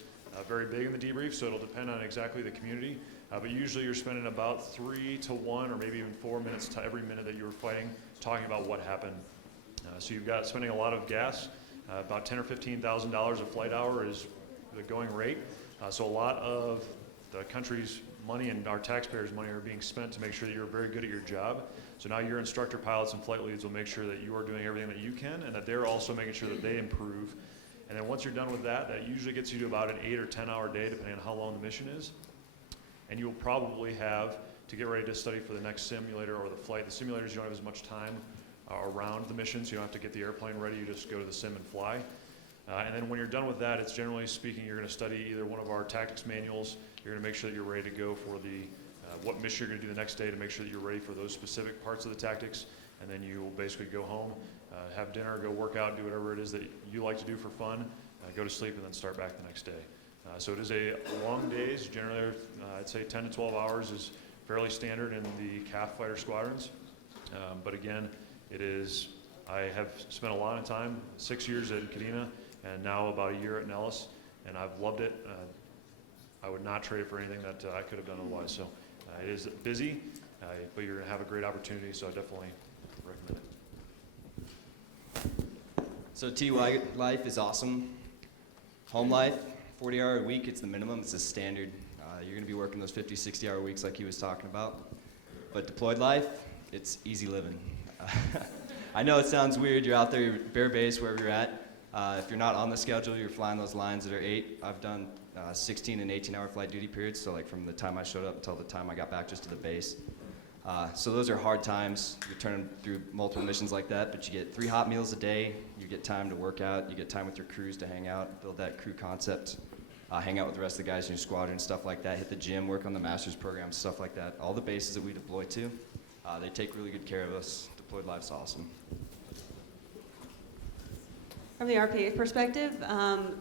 very big in the debrief, so it'll depend on exactly the community. But usually you're spending about 3 to 1 or maybe even 4 minutes to every minute that you were fighting talking about what happened. So you've got spending a lot of gas, about $10,000 or $15,000 a flight hour is the going rate. So a lot of the country's money and our taxpayers' money are being spent to make sure that you're very good at your job. So now your instructor pilots and flight leads will make sure that you are doing everything that you can and that they're also making sure that they improve. And then once you're done with that, that usually gets you to about an 8 or 10 hour day, depending on how long the mission is. And you'll probably have to get ready to study for the next simulator or the flight. The simulators, you don't have as much time around the mission, so you don't have to get the airplane ready. You just go to the sim and fly. And then when you're done with that, it's generally speaking, you're going to study either one of our tactics manuals. You're going to make sure that you're ready to go for the what mission you're going to do the next day to make sure that you're ready for those specific parts of the tactics. And then you will basically go home, have dinner, go work out, do whatever it is that you like to do for fun, go to sleep, and then start back the next day. So it is a long days. Generally, I'd say 10 to 12 hours is fairly standard in the CAF fighter squadrons. But again, it is, I have spent a lot of time, 6 years at Kadena, and now about a year at Nellis, and I've loved it. I would not trade it for anything that I could have done otherwise. So it is busy, but you're going to have a great opportunity, so I definitely recommend it. So TY life is awesome. Home life, 40-hour a week, it's the minimum, it's the standard. You're going to be working those 50, 60-hour weeks like he was talking about. But deployed life, it's easy living. I know it sounds weird, you're out there, you're bare base wherever you're at. If you're not on the schedule, you're flying those lines that are 8. I've done 16 and 18-hour flight duty periods, so like from the time I showed up until the time I got back just to the base. So those are hard times. You're turning through multiple missions like that, but you get 3 hot meals a day, you get time to work out, you get time with your crews to hang out, build that crew concept, hang out with the rest of the guys in your squadron, stuff like that, hit the gym, work on the master's program, stuff like that. All the bases that we deploy to, they take really good care of us. Deployed life's awesome. From the RPA perspective,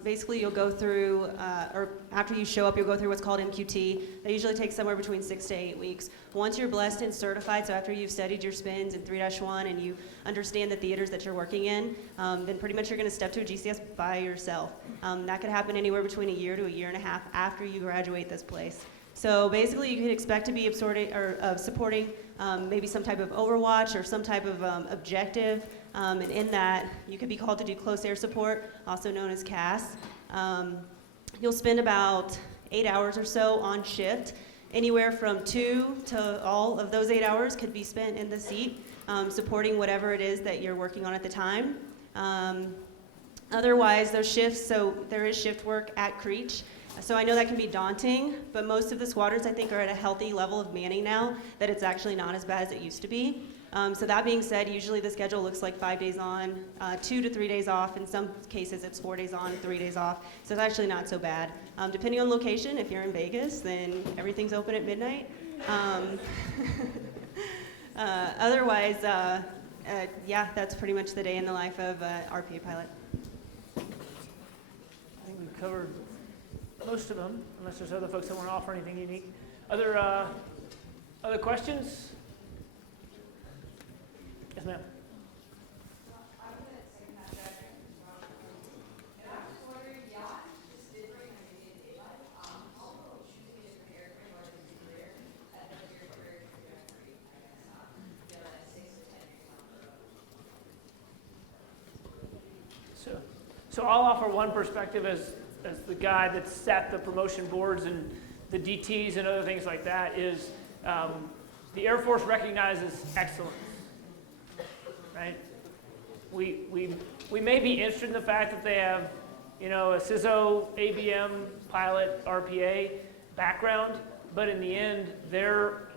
basically you'll go through, or after you show up, you'll go through what's called MQT. That usually takes somewhere between 6 to 8 weeks. Once you're blessed and certified, so after you've studied your spins in 3-1 and you understand the theaters that you're working in, then pretty much you're going to step to a GCS by yourself. That could happen anywhere between a year to a year and a half after you graduate this place. So basically you can expect to be supporting maybe some type of overwatch or some type of objective. And in that, you could be called to do close air support, also known as CAS. You'll spend about 8 hours or so on shift. Anywhere from 2 to all of those 8 hours could be spent in the seat, supporting whatever it is that you're working on at the time. Otherwise, those shifts, so there is shift work at Creech. So I know that can be daunting, but most of the squadrons I think are at a healthy level of manning now that it's actually not as bad as it used to be. So that being said, usually the schedule looks like 5 days on, 2 to 3 days off. In some cases, it's 4 days on, 3 days off. So it's actually not so bad. Depending on location, if you're in Vegas, then everything's open at midnight. Otherwise, yeah, that's pretty much the day in the life of RPA pilot. I think we've covered most of them, unless there's other folks that want to offer anything unique. Other questions? Yes, ma'am. So I'll offer one perspective as the guy that's sat the promotion boards and the DTs and other things like that is the Air Force recognizes excellence, right? We may be interested in the fact that they have, you know, a CISO, ABM, pilot, RPA background, but in the end, their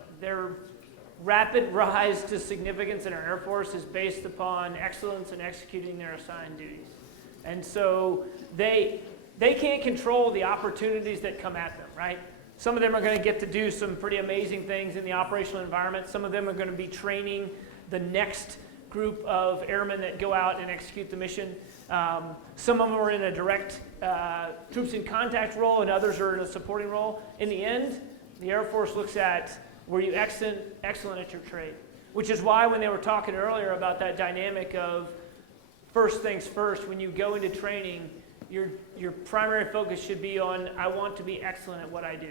rapid rise to significance in our Air Force is based upon excellence in executing their assigned duties. And so they can't control the opportunities that come at them, right? Some of them are going to get to do some pretty amazing things in the operational environment. Some of them are going to be training the next group of airmen that go out and execute the mission. Some of them are in a direct troops in contact role, and others are in a supporting role. In the end, the Air Force looks at, were you excellent at your trade? Which is why when they were talking earlier about that dynamic of first things first, when you go into training, your primary focus should be on, I want to be excellent at what I do.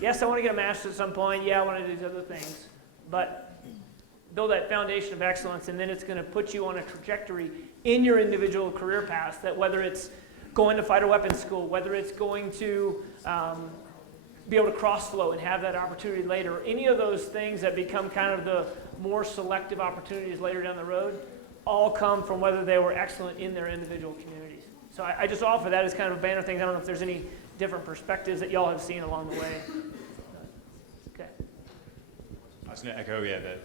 Yes, I want to get a master's at some point. Yeah, I want to do these other things. But build that foundation of excellence, and then it's going to put you on a trajectory in your individual career paths, that whether it's going to fighter weapons school, whether it's going to be able to cross flow and have that opportunity later, or any of those things that become kind of the more selective opportunities later down the road, all come from whether they were excellent in their individual communities. So I just offer that as kind of a banner thing. I don't know if there's any different perspectives that y'all have seen along the way. Okay. I was going to echo, that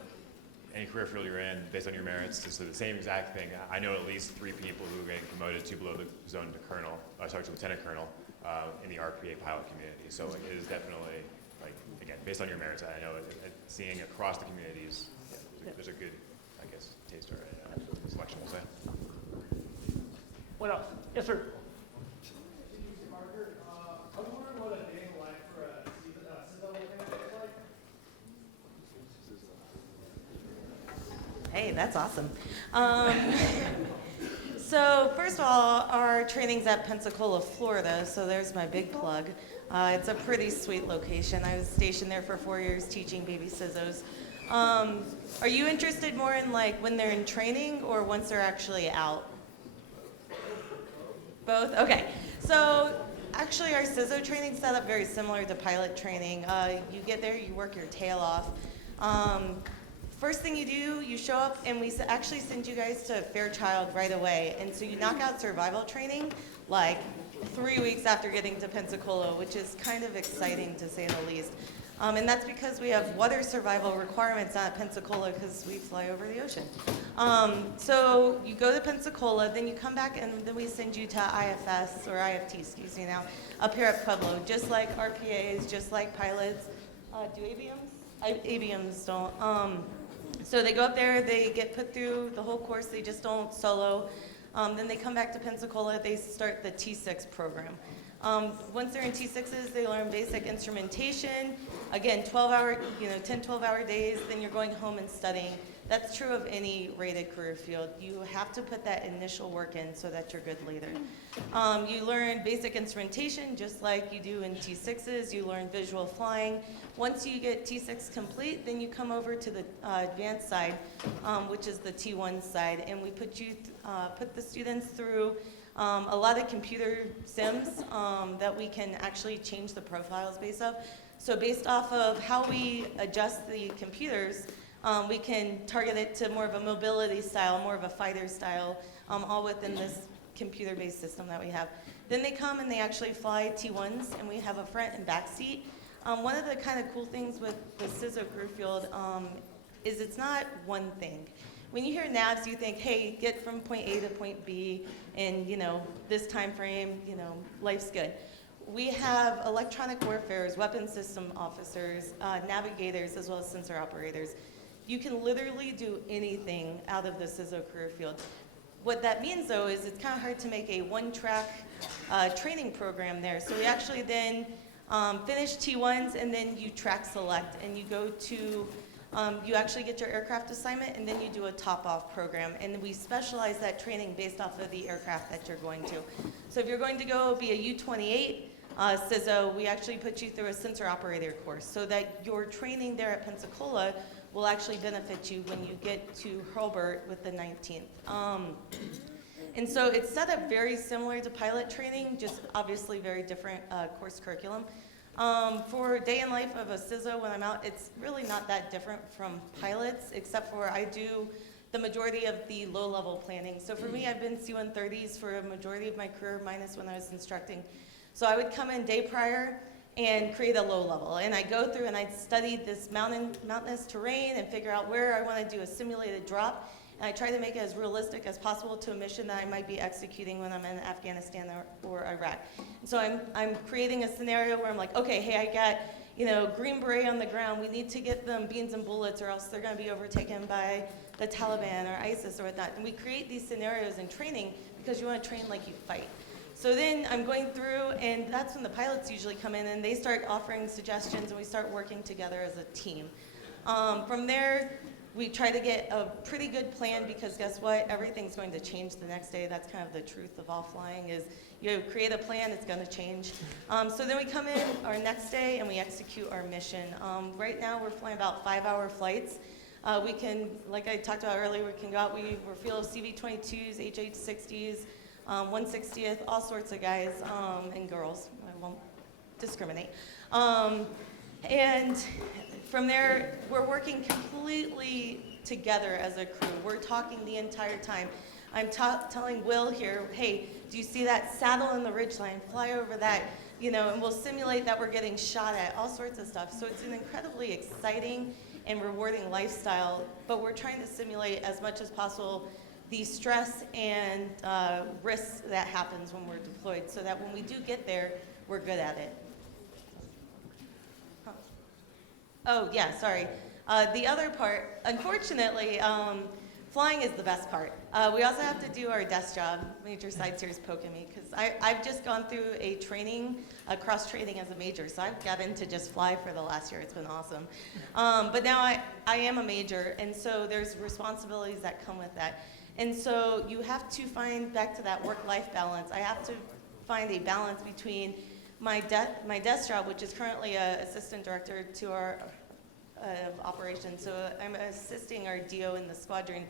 any career field you're in, based on your merits, it's the same exact thing. I know at least 3 people who are getting promoted to below the zone to colonel, to lieutenant colonel, in the RPA pilot community. So it is definitely, again, based on your merits, I know seeing across the communities, there's a good, taste or selection, we'll say. What else? Yes, sir. I was wondering what a day in the life for a CISO lieutenant looks like. Hey, that's awesome. So first of all, our training's at Pensacola, Florida, so there's my big plug. It's a pretty sweet location. I was stationed there for 4 years teaching baby CISOs. Are you interested more in when they're in training or once they're actually out? Both? Okay. So actually our CISO training set up very similar to pilot training. You get there, you work your tail off. First thing you do, you show up and we actually send you guys to Fairchild right away. And so you knock out survival training 3 weeks after getting to Pensacola, which is kind of exciting to say the least. And that's because we have water survival requirements at Pensacola because we fly over the ocean. So you go to Pensacola, then you come back and then we send you to IFS, or IFT, excuse me now, up here at Pueblo, just like RPAs, just like pilots. Do ABMs? ABMs don't. So they go up there, they get put through the whole course, they just don't solo. Then they come back to Pensacola, they start the T6 program. Once they're in T6s, they learn basic instrumentation. Again, 10, 12-hour days, then you're going home and studying. That's true of any rated career field. You have to put that initial work in so that you're good later. You learn basic instrumentation just like you do in T6s. You learn visual flying. Once you get T6 complete, then you come over to the advanced side, which is the T1 side, and we put the students through a lot of computer sims that we can actually change the profiles based off. So based off of how we adjust the computers, we can target it to more of a mobility style, more of a fighter style, all within this computer-based system that we have. Then they come and they actually fly T1s, and we have a front and back seat. One of the kind of cool things with the CISO career field is it's not one thing. When you hear NAVs, you think, hey, get from point A to point B in this time frame, life's good. We have electronic warfares, weapons system officers, navigators, as well as sensor operators. You can literally do anything out of the CISO career field. What that means, though, is it's kind of hard to make a one-track training program there. So we actually then finish T1s, and then you track select, and you go to, you actually get your aircraft assignment, and then you do a top-off program. And we specialize that training based off of the aircraft that you're going to. So if you're going to go be a U-28 CISO, we actually put you through a sensor operator course so that your training there at Pensacola will actually benefit you when you get to Hurlburt with the 19th. And so it's set up very similar to pilot training, just obviously very different course curriculum. For day in life of a CISO when I'm out, it's really not that different from pilots, except for I do the majority of the low-level planning. So for me, I've been C-130s for a majority of my career, minus when I was instructing. So I would come in day prior and create a low level. And I go through and I study this mountainous terrain and figure out where I want to do a simulated drop. And I try to make it as realistic as possible to a mission that I might be executing when I'm in Afghanistan or Iraq. And so I'm creating a scenario where I'm like, okay, hey, I got Green Beret on the ground. We need to get them beans and bullets or else they're going to be overtaken by the Taliban or ISIS or whatnot. And we create these scenarios in training because you want to train like you fight. So then I'm going through, and that's when the pilots usually come in, and they start offering suggestions, and we start working together as a team. From there, we try to get a pretty good plan because guess what? Everything's going to change the next day. That's kind of the truth of all flying is you create a plan, it's going to change. So then we come in our next day, and we execute our mission. Right now, we're flying about 5-hour flights. We can, like I talked about earlier, we can go out, we're full of CV-22s, HH-60s, 160th, all sorts of guys and girls. I won't discriminate. And from there, we're working completely together as a crew. We're talking the entire time. I'm telling Will here, hey, do you see that saddle in the ridgeline? Fly over that, you know, and we'll simulate that we're getting shot at, all sorts of stuff. So it's an incredibly exciting and rewarding lifestyle, but we're trying to simulate as much as possible the stress and risks that happens when we're deployed, so that when we do get there, we're good at it. Oh, yeah, sorry. The other part, unfortunately, flying is the best part. We also have to do our desk job. Major Side Series poking me, because I've just gone through a training, a cross-training as a major, so I've gotten to just fly for the last year. It's been awesome. But now I am a major, and so there's responsibilities that come with that. And so you have to find, back to that work-life balance, I have to find a balance between my desk job, which is currently an assistant director to our operations. So I'm assisting our DO in the squadron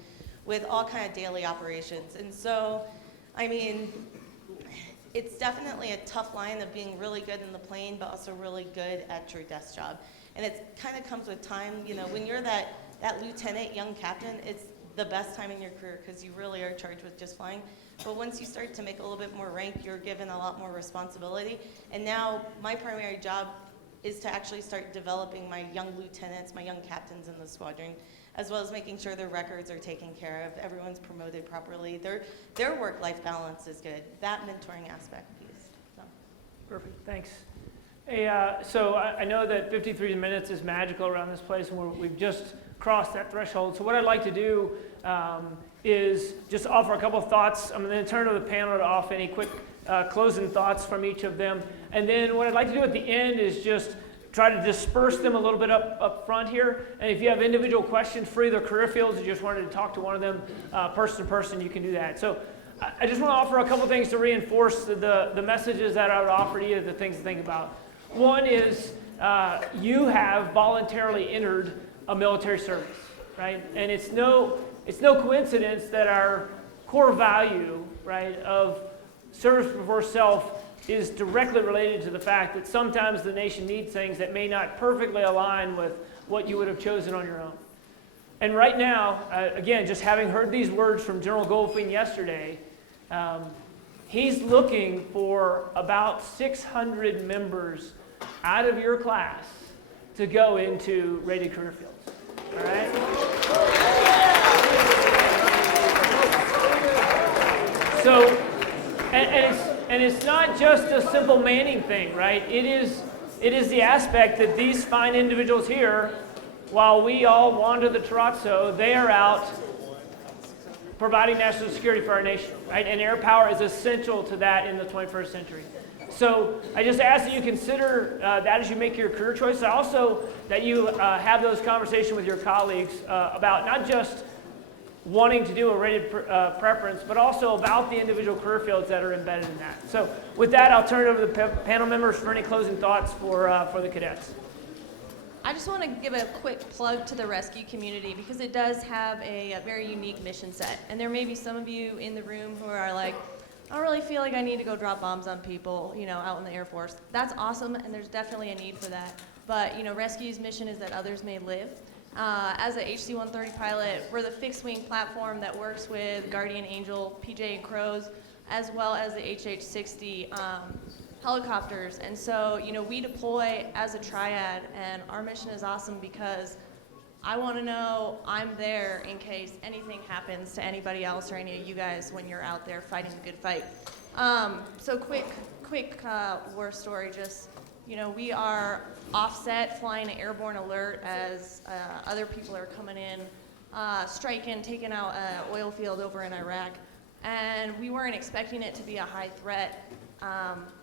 with all kind of daily operations. And so, I mean, it's definitely a tough line of being really good in the plane, but also really good at your desk job. And it kind of comes with time. You know, when you're that lieutenant, young captain, it's the best time in your career because you really are charged with just flying. But once you start to make a little bit more rank, you're given a lot more responsibility. And now my primary job is to actually start developing my young lieutenants, my young captains in the squadron, as well as making sure their records are taken care of, everyone's promoted properly, their work-life balance is good, that mentoring aspect piece. So. Perfect, thanks. Hey, so I know that 53 minutes is magical around this place, and we've just crossed that threshold. So what I'd like to do is just offer a couple of thoughts. I'm going to turn to the panel to offer any quick closing thoughts from each of them. And then what I'd like to do at the end is just try to disperse them a little bit up front here. And if you have individual questions for either career fields or just wanted to talk to one of them person to person, you can do that. So I just want to offer a couple things to reinforce the messages that I would offer to you, the things to think about. One is you have voluntarily entered a military service, right? And it's no coincidence that our core value, right, of service before self is directly related to the fact that sometimes the nation needs things that may not perfectly align with what you would have chosen on your own. And right now, again, just having heard these words from General Goldfein yesterday, he's looking for about 600 members out of your class to go into rated career fields. All right? So, and it's not just a simple manning thing, right? It is the aspect that these fine individuals here, while we all wander the terrazzo, they are out providing national security for our nation, right? And air power is essential to that in the 21st century. So I just ask that you consider that as you make your career choices. Also, that you have those conversations with your colleagues about not just wanting to do a rated preference, but also about the individual career fields that are embedded in that. So with that, I'll turn it over to the panel members for any closing thoughts for the cadets. I just want to give a quick plug to the rescue community because it does have a very unique mission set. And there may be some of you in the room who are like, I don't really feel like I need to go drop bombs on people, you know, out in the Air Force. That's awesome, and there's definitely a need for that. But, you know, rescue's mission is that others may live. As a HC-130 pilot, we're the fixed-wing platform that works with Guardian Angel, PJ and Crows, as well as the HH-60 helicopters. And so, you know, we deploy as a triad, and our mission is awesome because I want to know I'm there in case anything happens to anybody else or any of you guys when you're out there fighting the good fight. So quick war story, just, you know, we are offset flying an airborne alert as other people are coming in, striking, taking out an oil field over in Iraq. And we weren't expecting it to be a high threat.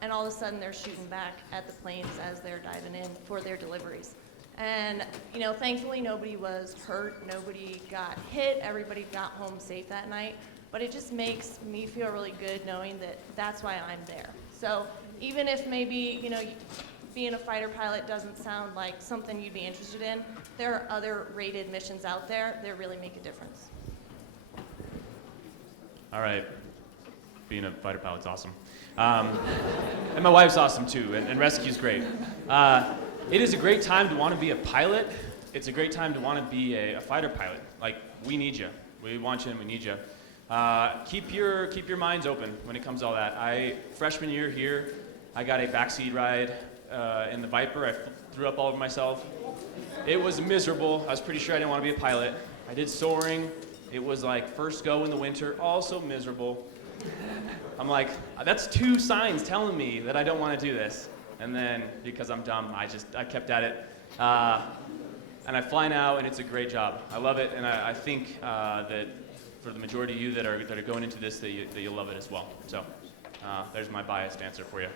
And all of a sudden they're shooting back at the planes as they're diving in for their deliveries. And, you know, thankfully nobody was hurt, nobody got hit, everybody got home safe that night. But it just makes me feel really good knowing that that's why I'm there. So even if maybe, you know, being a fighter pilot doesn't sound like something you'd be interested in, there are other rated missions out there that really make a difference. All right. Being a fighter pilot's awesome. And my wife's awesome too, and rescue's great. It is a great time to want to be a pilot. It's a great time to want to be a fighter pilot. Like, we need you. We want you and we need you. Keep your minds open when it comes to all that. Freshman year here, I got a backseat ride in the Viper. I threw up all over myself. It was miserable. I was pretty sure I didn't want to be a pilot. I did soaring. It was like first go in the winter, also miserable. I'm like, that's 2 signs telling me that I don't want to do this. And then, because I'm dumb, I kept at it. And I fly now, and it's a great job. I love it, and I think that for the majority of you that are going into this, that you'll love it as well. So there's my biased answer for you.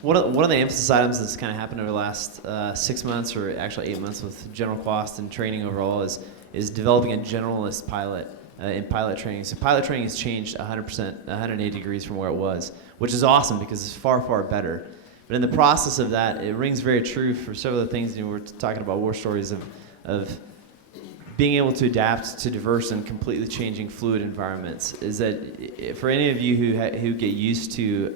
One of the emphasis items that's kind of happened over the last 6 months, or actually 8 months, with general cost and training overall is developing a generalist pilot in pilot training. So pilot training has changed 100%, 180 degrees from where it was, which is awesome because it's far, far better. But in the process of that, it rings very true for several of the things, we're talking about war stories of being able to adapt to diverse and completely changing fluid environments. Is that for any of you who get used to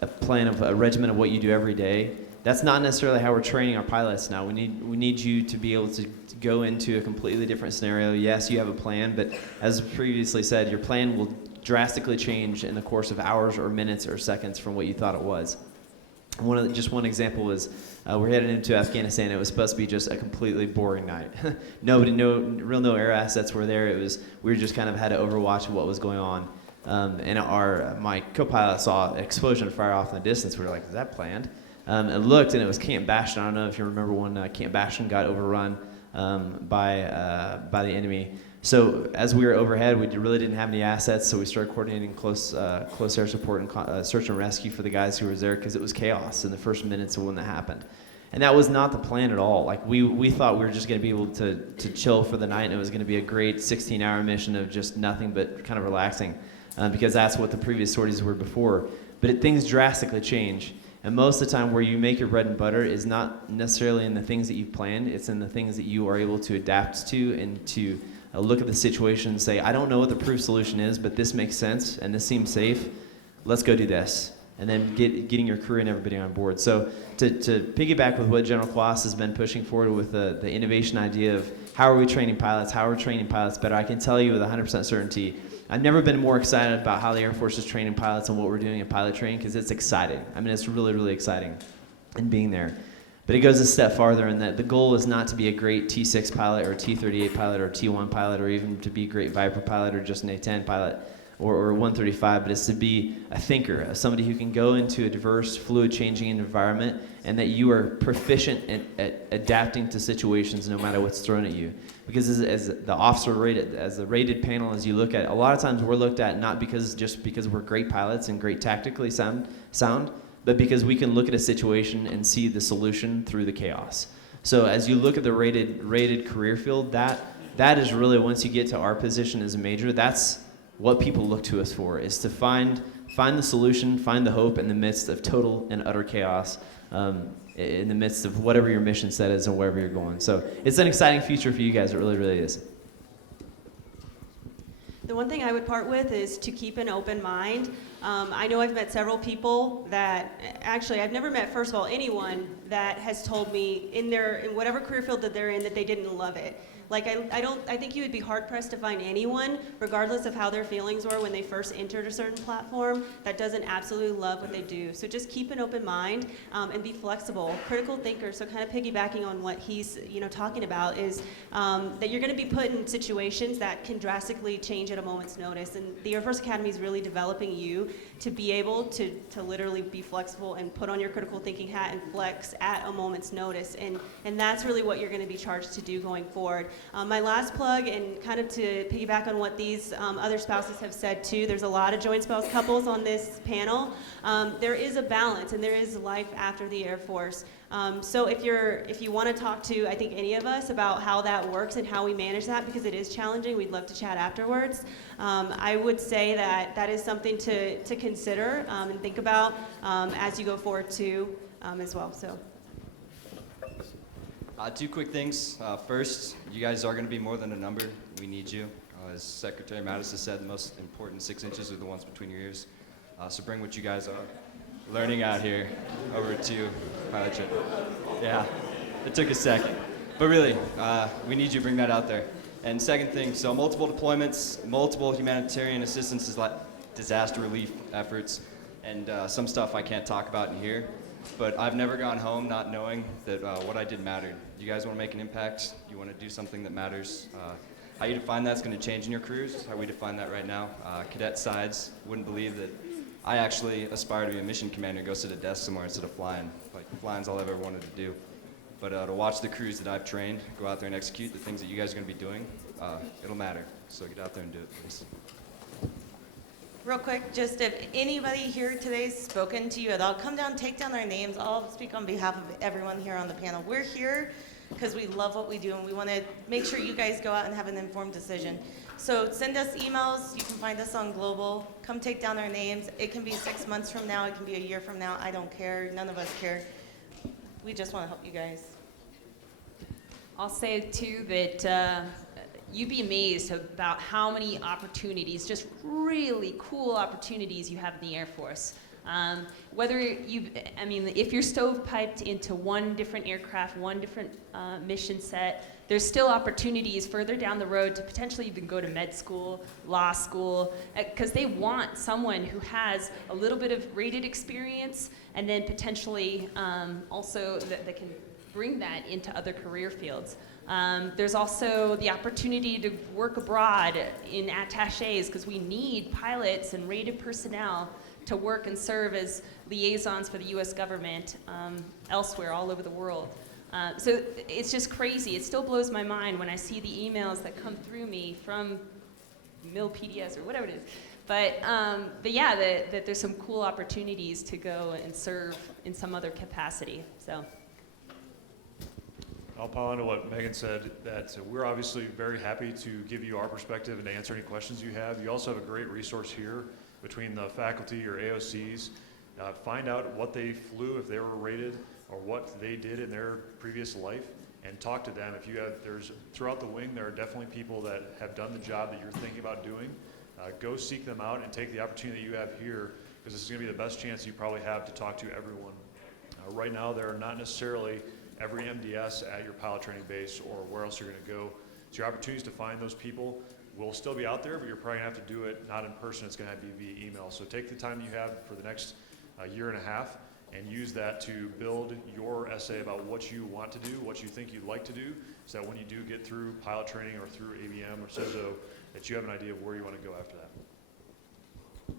a plan of a regimen of what you do every day, that's not necessarily how we're training our pilots now. We need you to be able to go into a completely different scenario. Yes, you have a plan, but as previously said, your plan will drastically change in the course of hours or minutes or seconds from what you thought it was. Just one example was we're headed into Afghanistan. It was supposed to be just a completely boring night. No air assets were there. We just kind of had to overwatch what was going on. And my co-pilot saw an explosion fire off in the distance. We were like, is that planned? And looked, and it was Camp Bastion. I don't know if you remember when Camp Bastion got overrun by the enemy. So as we were overhead, we really didn't have any assets, so we started coordinating close air support and search and rescue for the guys who were there, because it was chaos in the first minutes of when that happened. And that was not the plan at all. Like we thought we were just going to be able to chill for the night, and it was going to be a great 16-hour mission of just nothing but kind of relaxing, because that's what the previous sorties were before. But things drastically change. And most of the time where you make your bread and butter is not necessarily in the things that you've planned, it's in the things that you are able to adapt to and to look at the situation and say, I don't know what the proof solution is, but this makes sense and this seems safe. Let's go do this. And then getting your crew and everybody on board. So to piggyback with what General Quas has been pushing forward with the innovation idea of how are we training pilots, how are we training pilots better, I can tell you with 100% certainty, I've never been more excited about how the Air Force is training pilots and what we're doing in pilot training, because it's exciting. I mean, it's really, really exciting in being there. But it goes a step farther in that the goal is not to be a great T6 pilot or T38 pilot or T1 pilot, or even to be a great Viper pilot or just an A-10 pilot or 135, but it's to be a thinker, somebody who can go into a diverse, fluid-changing environment, and that you are proficient at adapting to situations no matter what's thrown at you. Because as the officer rated, as the rated panel, as you look at, a lot of times we're looked at not just because we're great pilots and great tactically sound, but because we can look at a situation and see the solution through the chaos. So as you look at the rated career field, that is really, once you get to our position as a major, that's what people look to us for, is to find the solution, find the hope in the midst of total and utter chaos, in the midst of whatever your mission set is and wherever you're going. So it's an exciting future for you guys. It really, really is. The one thing I would part with is to keep an open mind. I know I've met several people that, actually I've never met, first of all, anyone that has told me in whatever career field that they're in that they didn't love it. Like I think you would be hard pressed to find anyone, regardless of how their feelings were when they first entered a certain platform, that doesn't absolutely love what they do. So just keep an open mind and be flexible. Critical thinker. So kind of piggybacking on what he's talking about is that you're going to be put in situations that can drastically change at a moment's notice. And the Air Force Academy is really developing you to be able to literally be flexible and put on your critical thinking hat and flex at a moment's notice, and that's really what you're going to be charged to do going forward. My last plug, and kind of to piggyback on what these other spouses have said too, there's a lot of joint spouse couples on this panel. There is a balance, and there is life after the Air Force. So if you want to talk to, I think, any of us about how that works and how we manage that, because it is challenging, we'd love to chat afterwards. I would say that that is something to consider and think about as you go forward too, as well. So. Two quick things. First, you guys are going to be more than a number. We need you. As Secretary Mattis has said, the most important 6 inches are the ones between your ears. So bring what you guys are learning out here over to pilot trip. Yeah, it took a second. But really, we need you to bring that out there. And second thing, so multiple deployments, multiple humanitarian assistance, disaster relief efforts, and some stuff I can't talk about in here. But I've never gone home not knowing that what I did mattered. You guys want to make an impact, you want to do something that matters. How you define that's going to change in your careers, how we define that right now. Cadet sides wouldn't believe that I actually aspire to be a mission commander and go sit at a desk somewhere instead of flying. Like, flying's all I've ever wanted to do. But to watch the crews that I've trained go out there and execute the things that you guys are going to be doing, it'll matter. So get out there and do it, please. Real quick, just if anybody here today's spoken to you at all, come down, take down their names. I'll speak on behalf of everyone here on the panel. We're here because we love what we do, and we want to make sure you guys go out and have an informed decision. So send us emails. You can find us on Global. Come take down our names. It can be 6 months from now. It can be a year from now. I don't care. None of us care. We just want to help you guys. I'll say too that you'd be amazed about how many opportunities, just really cool opportunities you have in the Air Force. Whether if you're stovepiped into one different aircraft, one different mission set, there's still opportunities further down the road to potentially even go to med school, law school, because they want someone who has a little bit of rated experience, and then potentially also that can bring that into other career fields. There's also the opportunity to work abroad in attachés, because we need pilots and rated personnel to work and serve as liaisons for the U.S. government elsewhere all over the world. So it's just crazy. It still blows my mind when I see the emails that come through me from MilPDS or whatever it is. But yeah, that there's some cool opportunities to go and serve in some other capacity. So. I'll pile on to what Megan said, that we're obviously very happy to give you our perspective and to answer any questions you have. You also have a great resource here between the faculty or AOCs. Find out what they flew, if they were rated, or what they did in their previous life, and talk to them. If you have, throughout the wing, there are definitely people that have done the job that you're thinking about doing. Go seek them out and take the opportunity that you have here, because this is going to be the best chance you probably have to talk to everyone. Right now, there are not necessarily every MDS at your pilot training base or where else you're going to go. So your opportunities to find those people will still be out there, but you're probably going to have to do it not in person. It's going to have to be via email. So take the time you have for the next year and a half and use that to build your essay about what you want to do, what you think you'd like to do, so that when you do get through pilot training or through ABM or CISO, that you have an idea of where you want to go after that.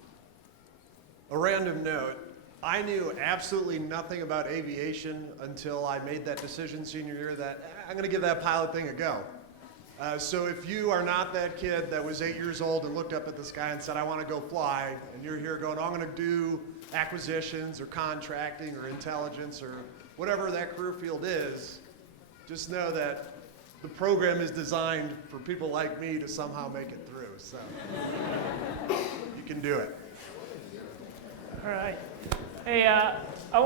A random note. I knew absolutely nothing about aviation until I made that decision senior year that I'm going to give that pilot thing a go. So if you are not that kid that was 8 years old and looked up at the sky and said, I want to go fly, and you're here going, I'm going to do acquisitions or contracting or intelligence or whatever that career field is, just know that the program is designed for people like me to somehow make it through. So you can do it. All right. Hey, I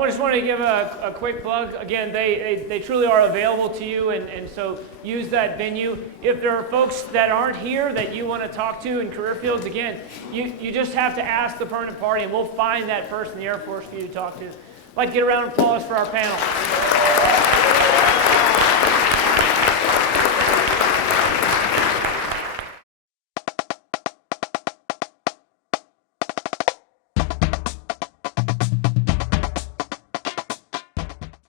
just want to give a quick plug. Again, they truly are available to you, and so use that venue. If there are folks that aren't here that you want to talk to in career fields, again, you just have to ask the permanent party, and we'll find that person in the Air Force for you to talk to. I'd like to get a round of applause for our panel.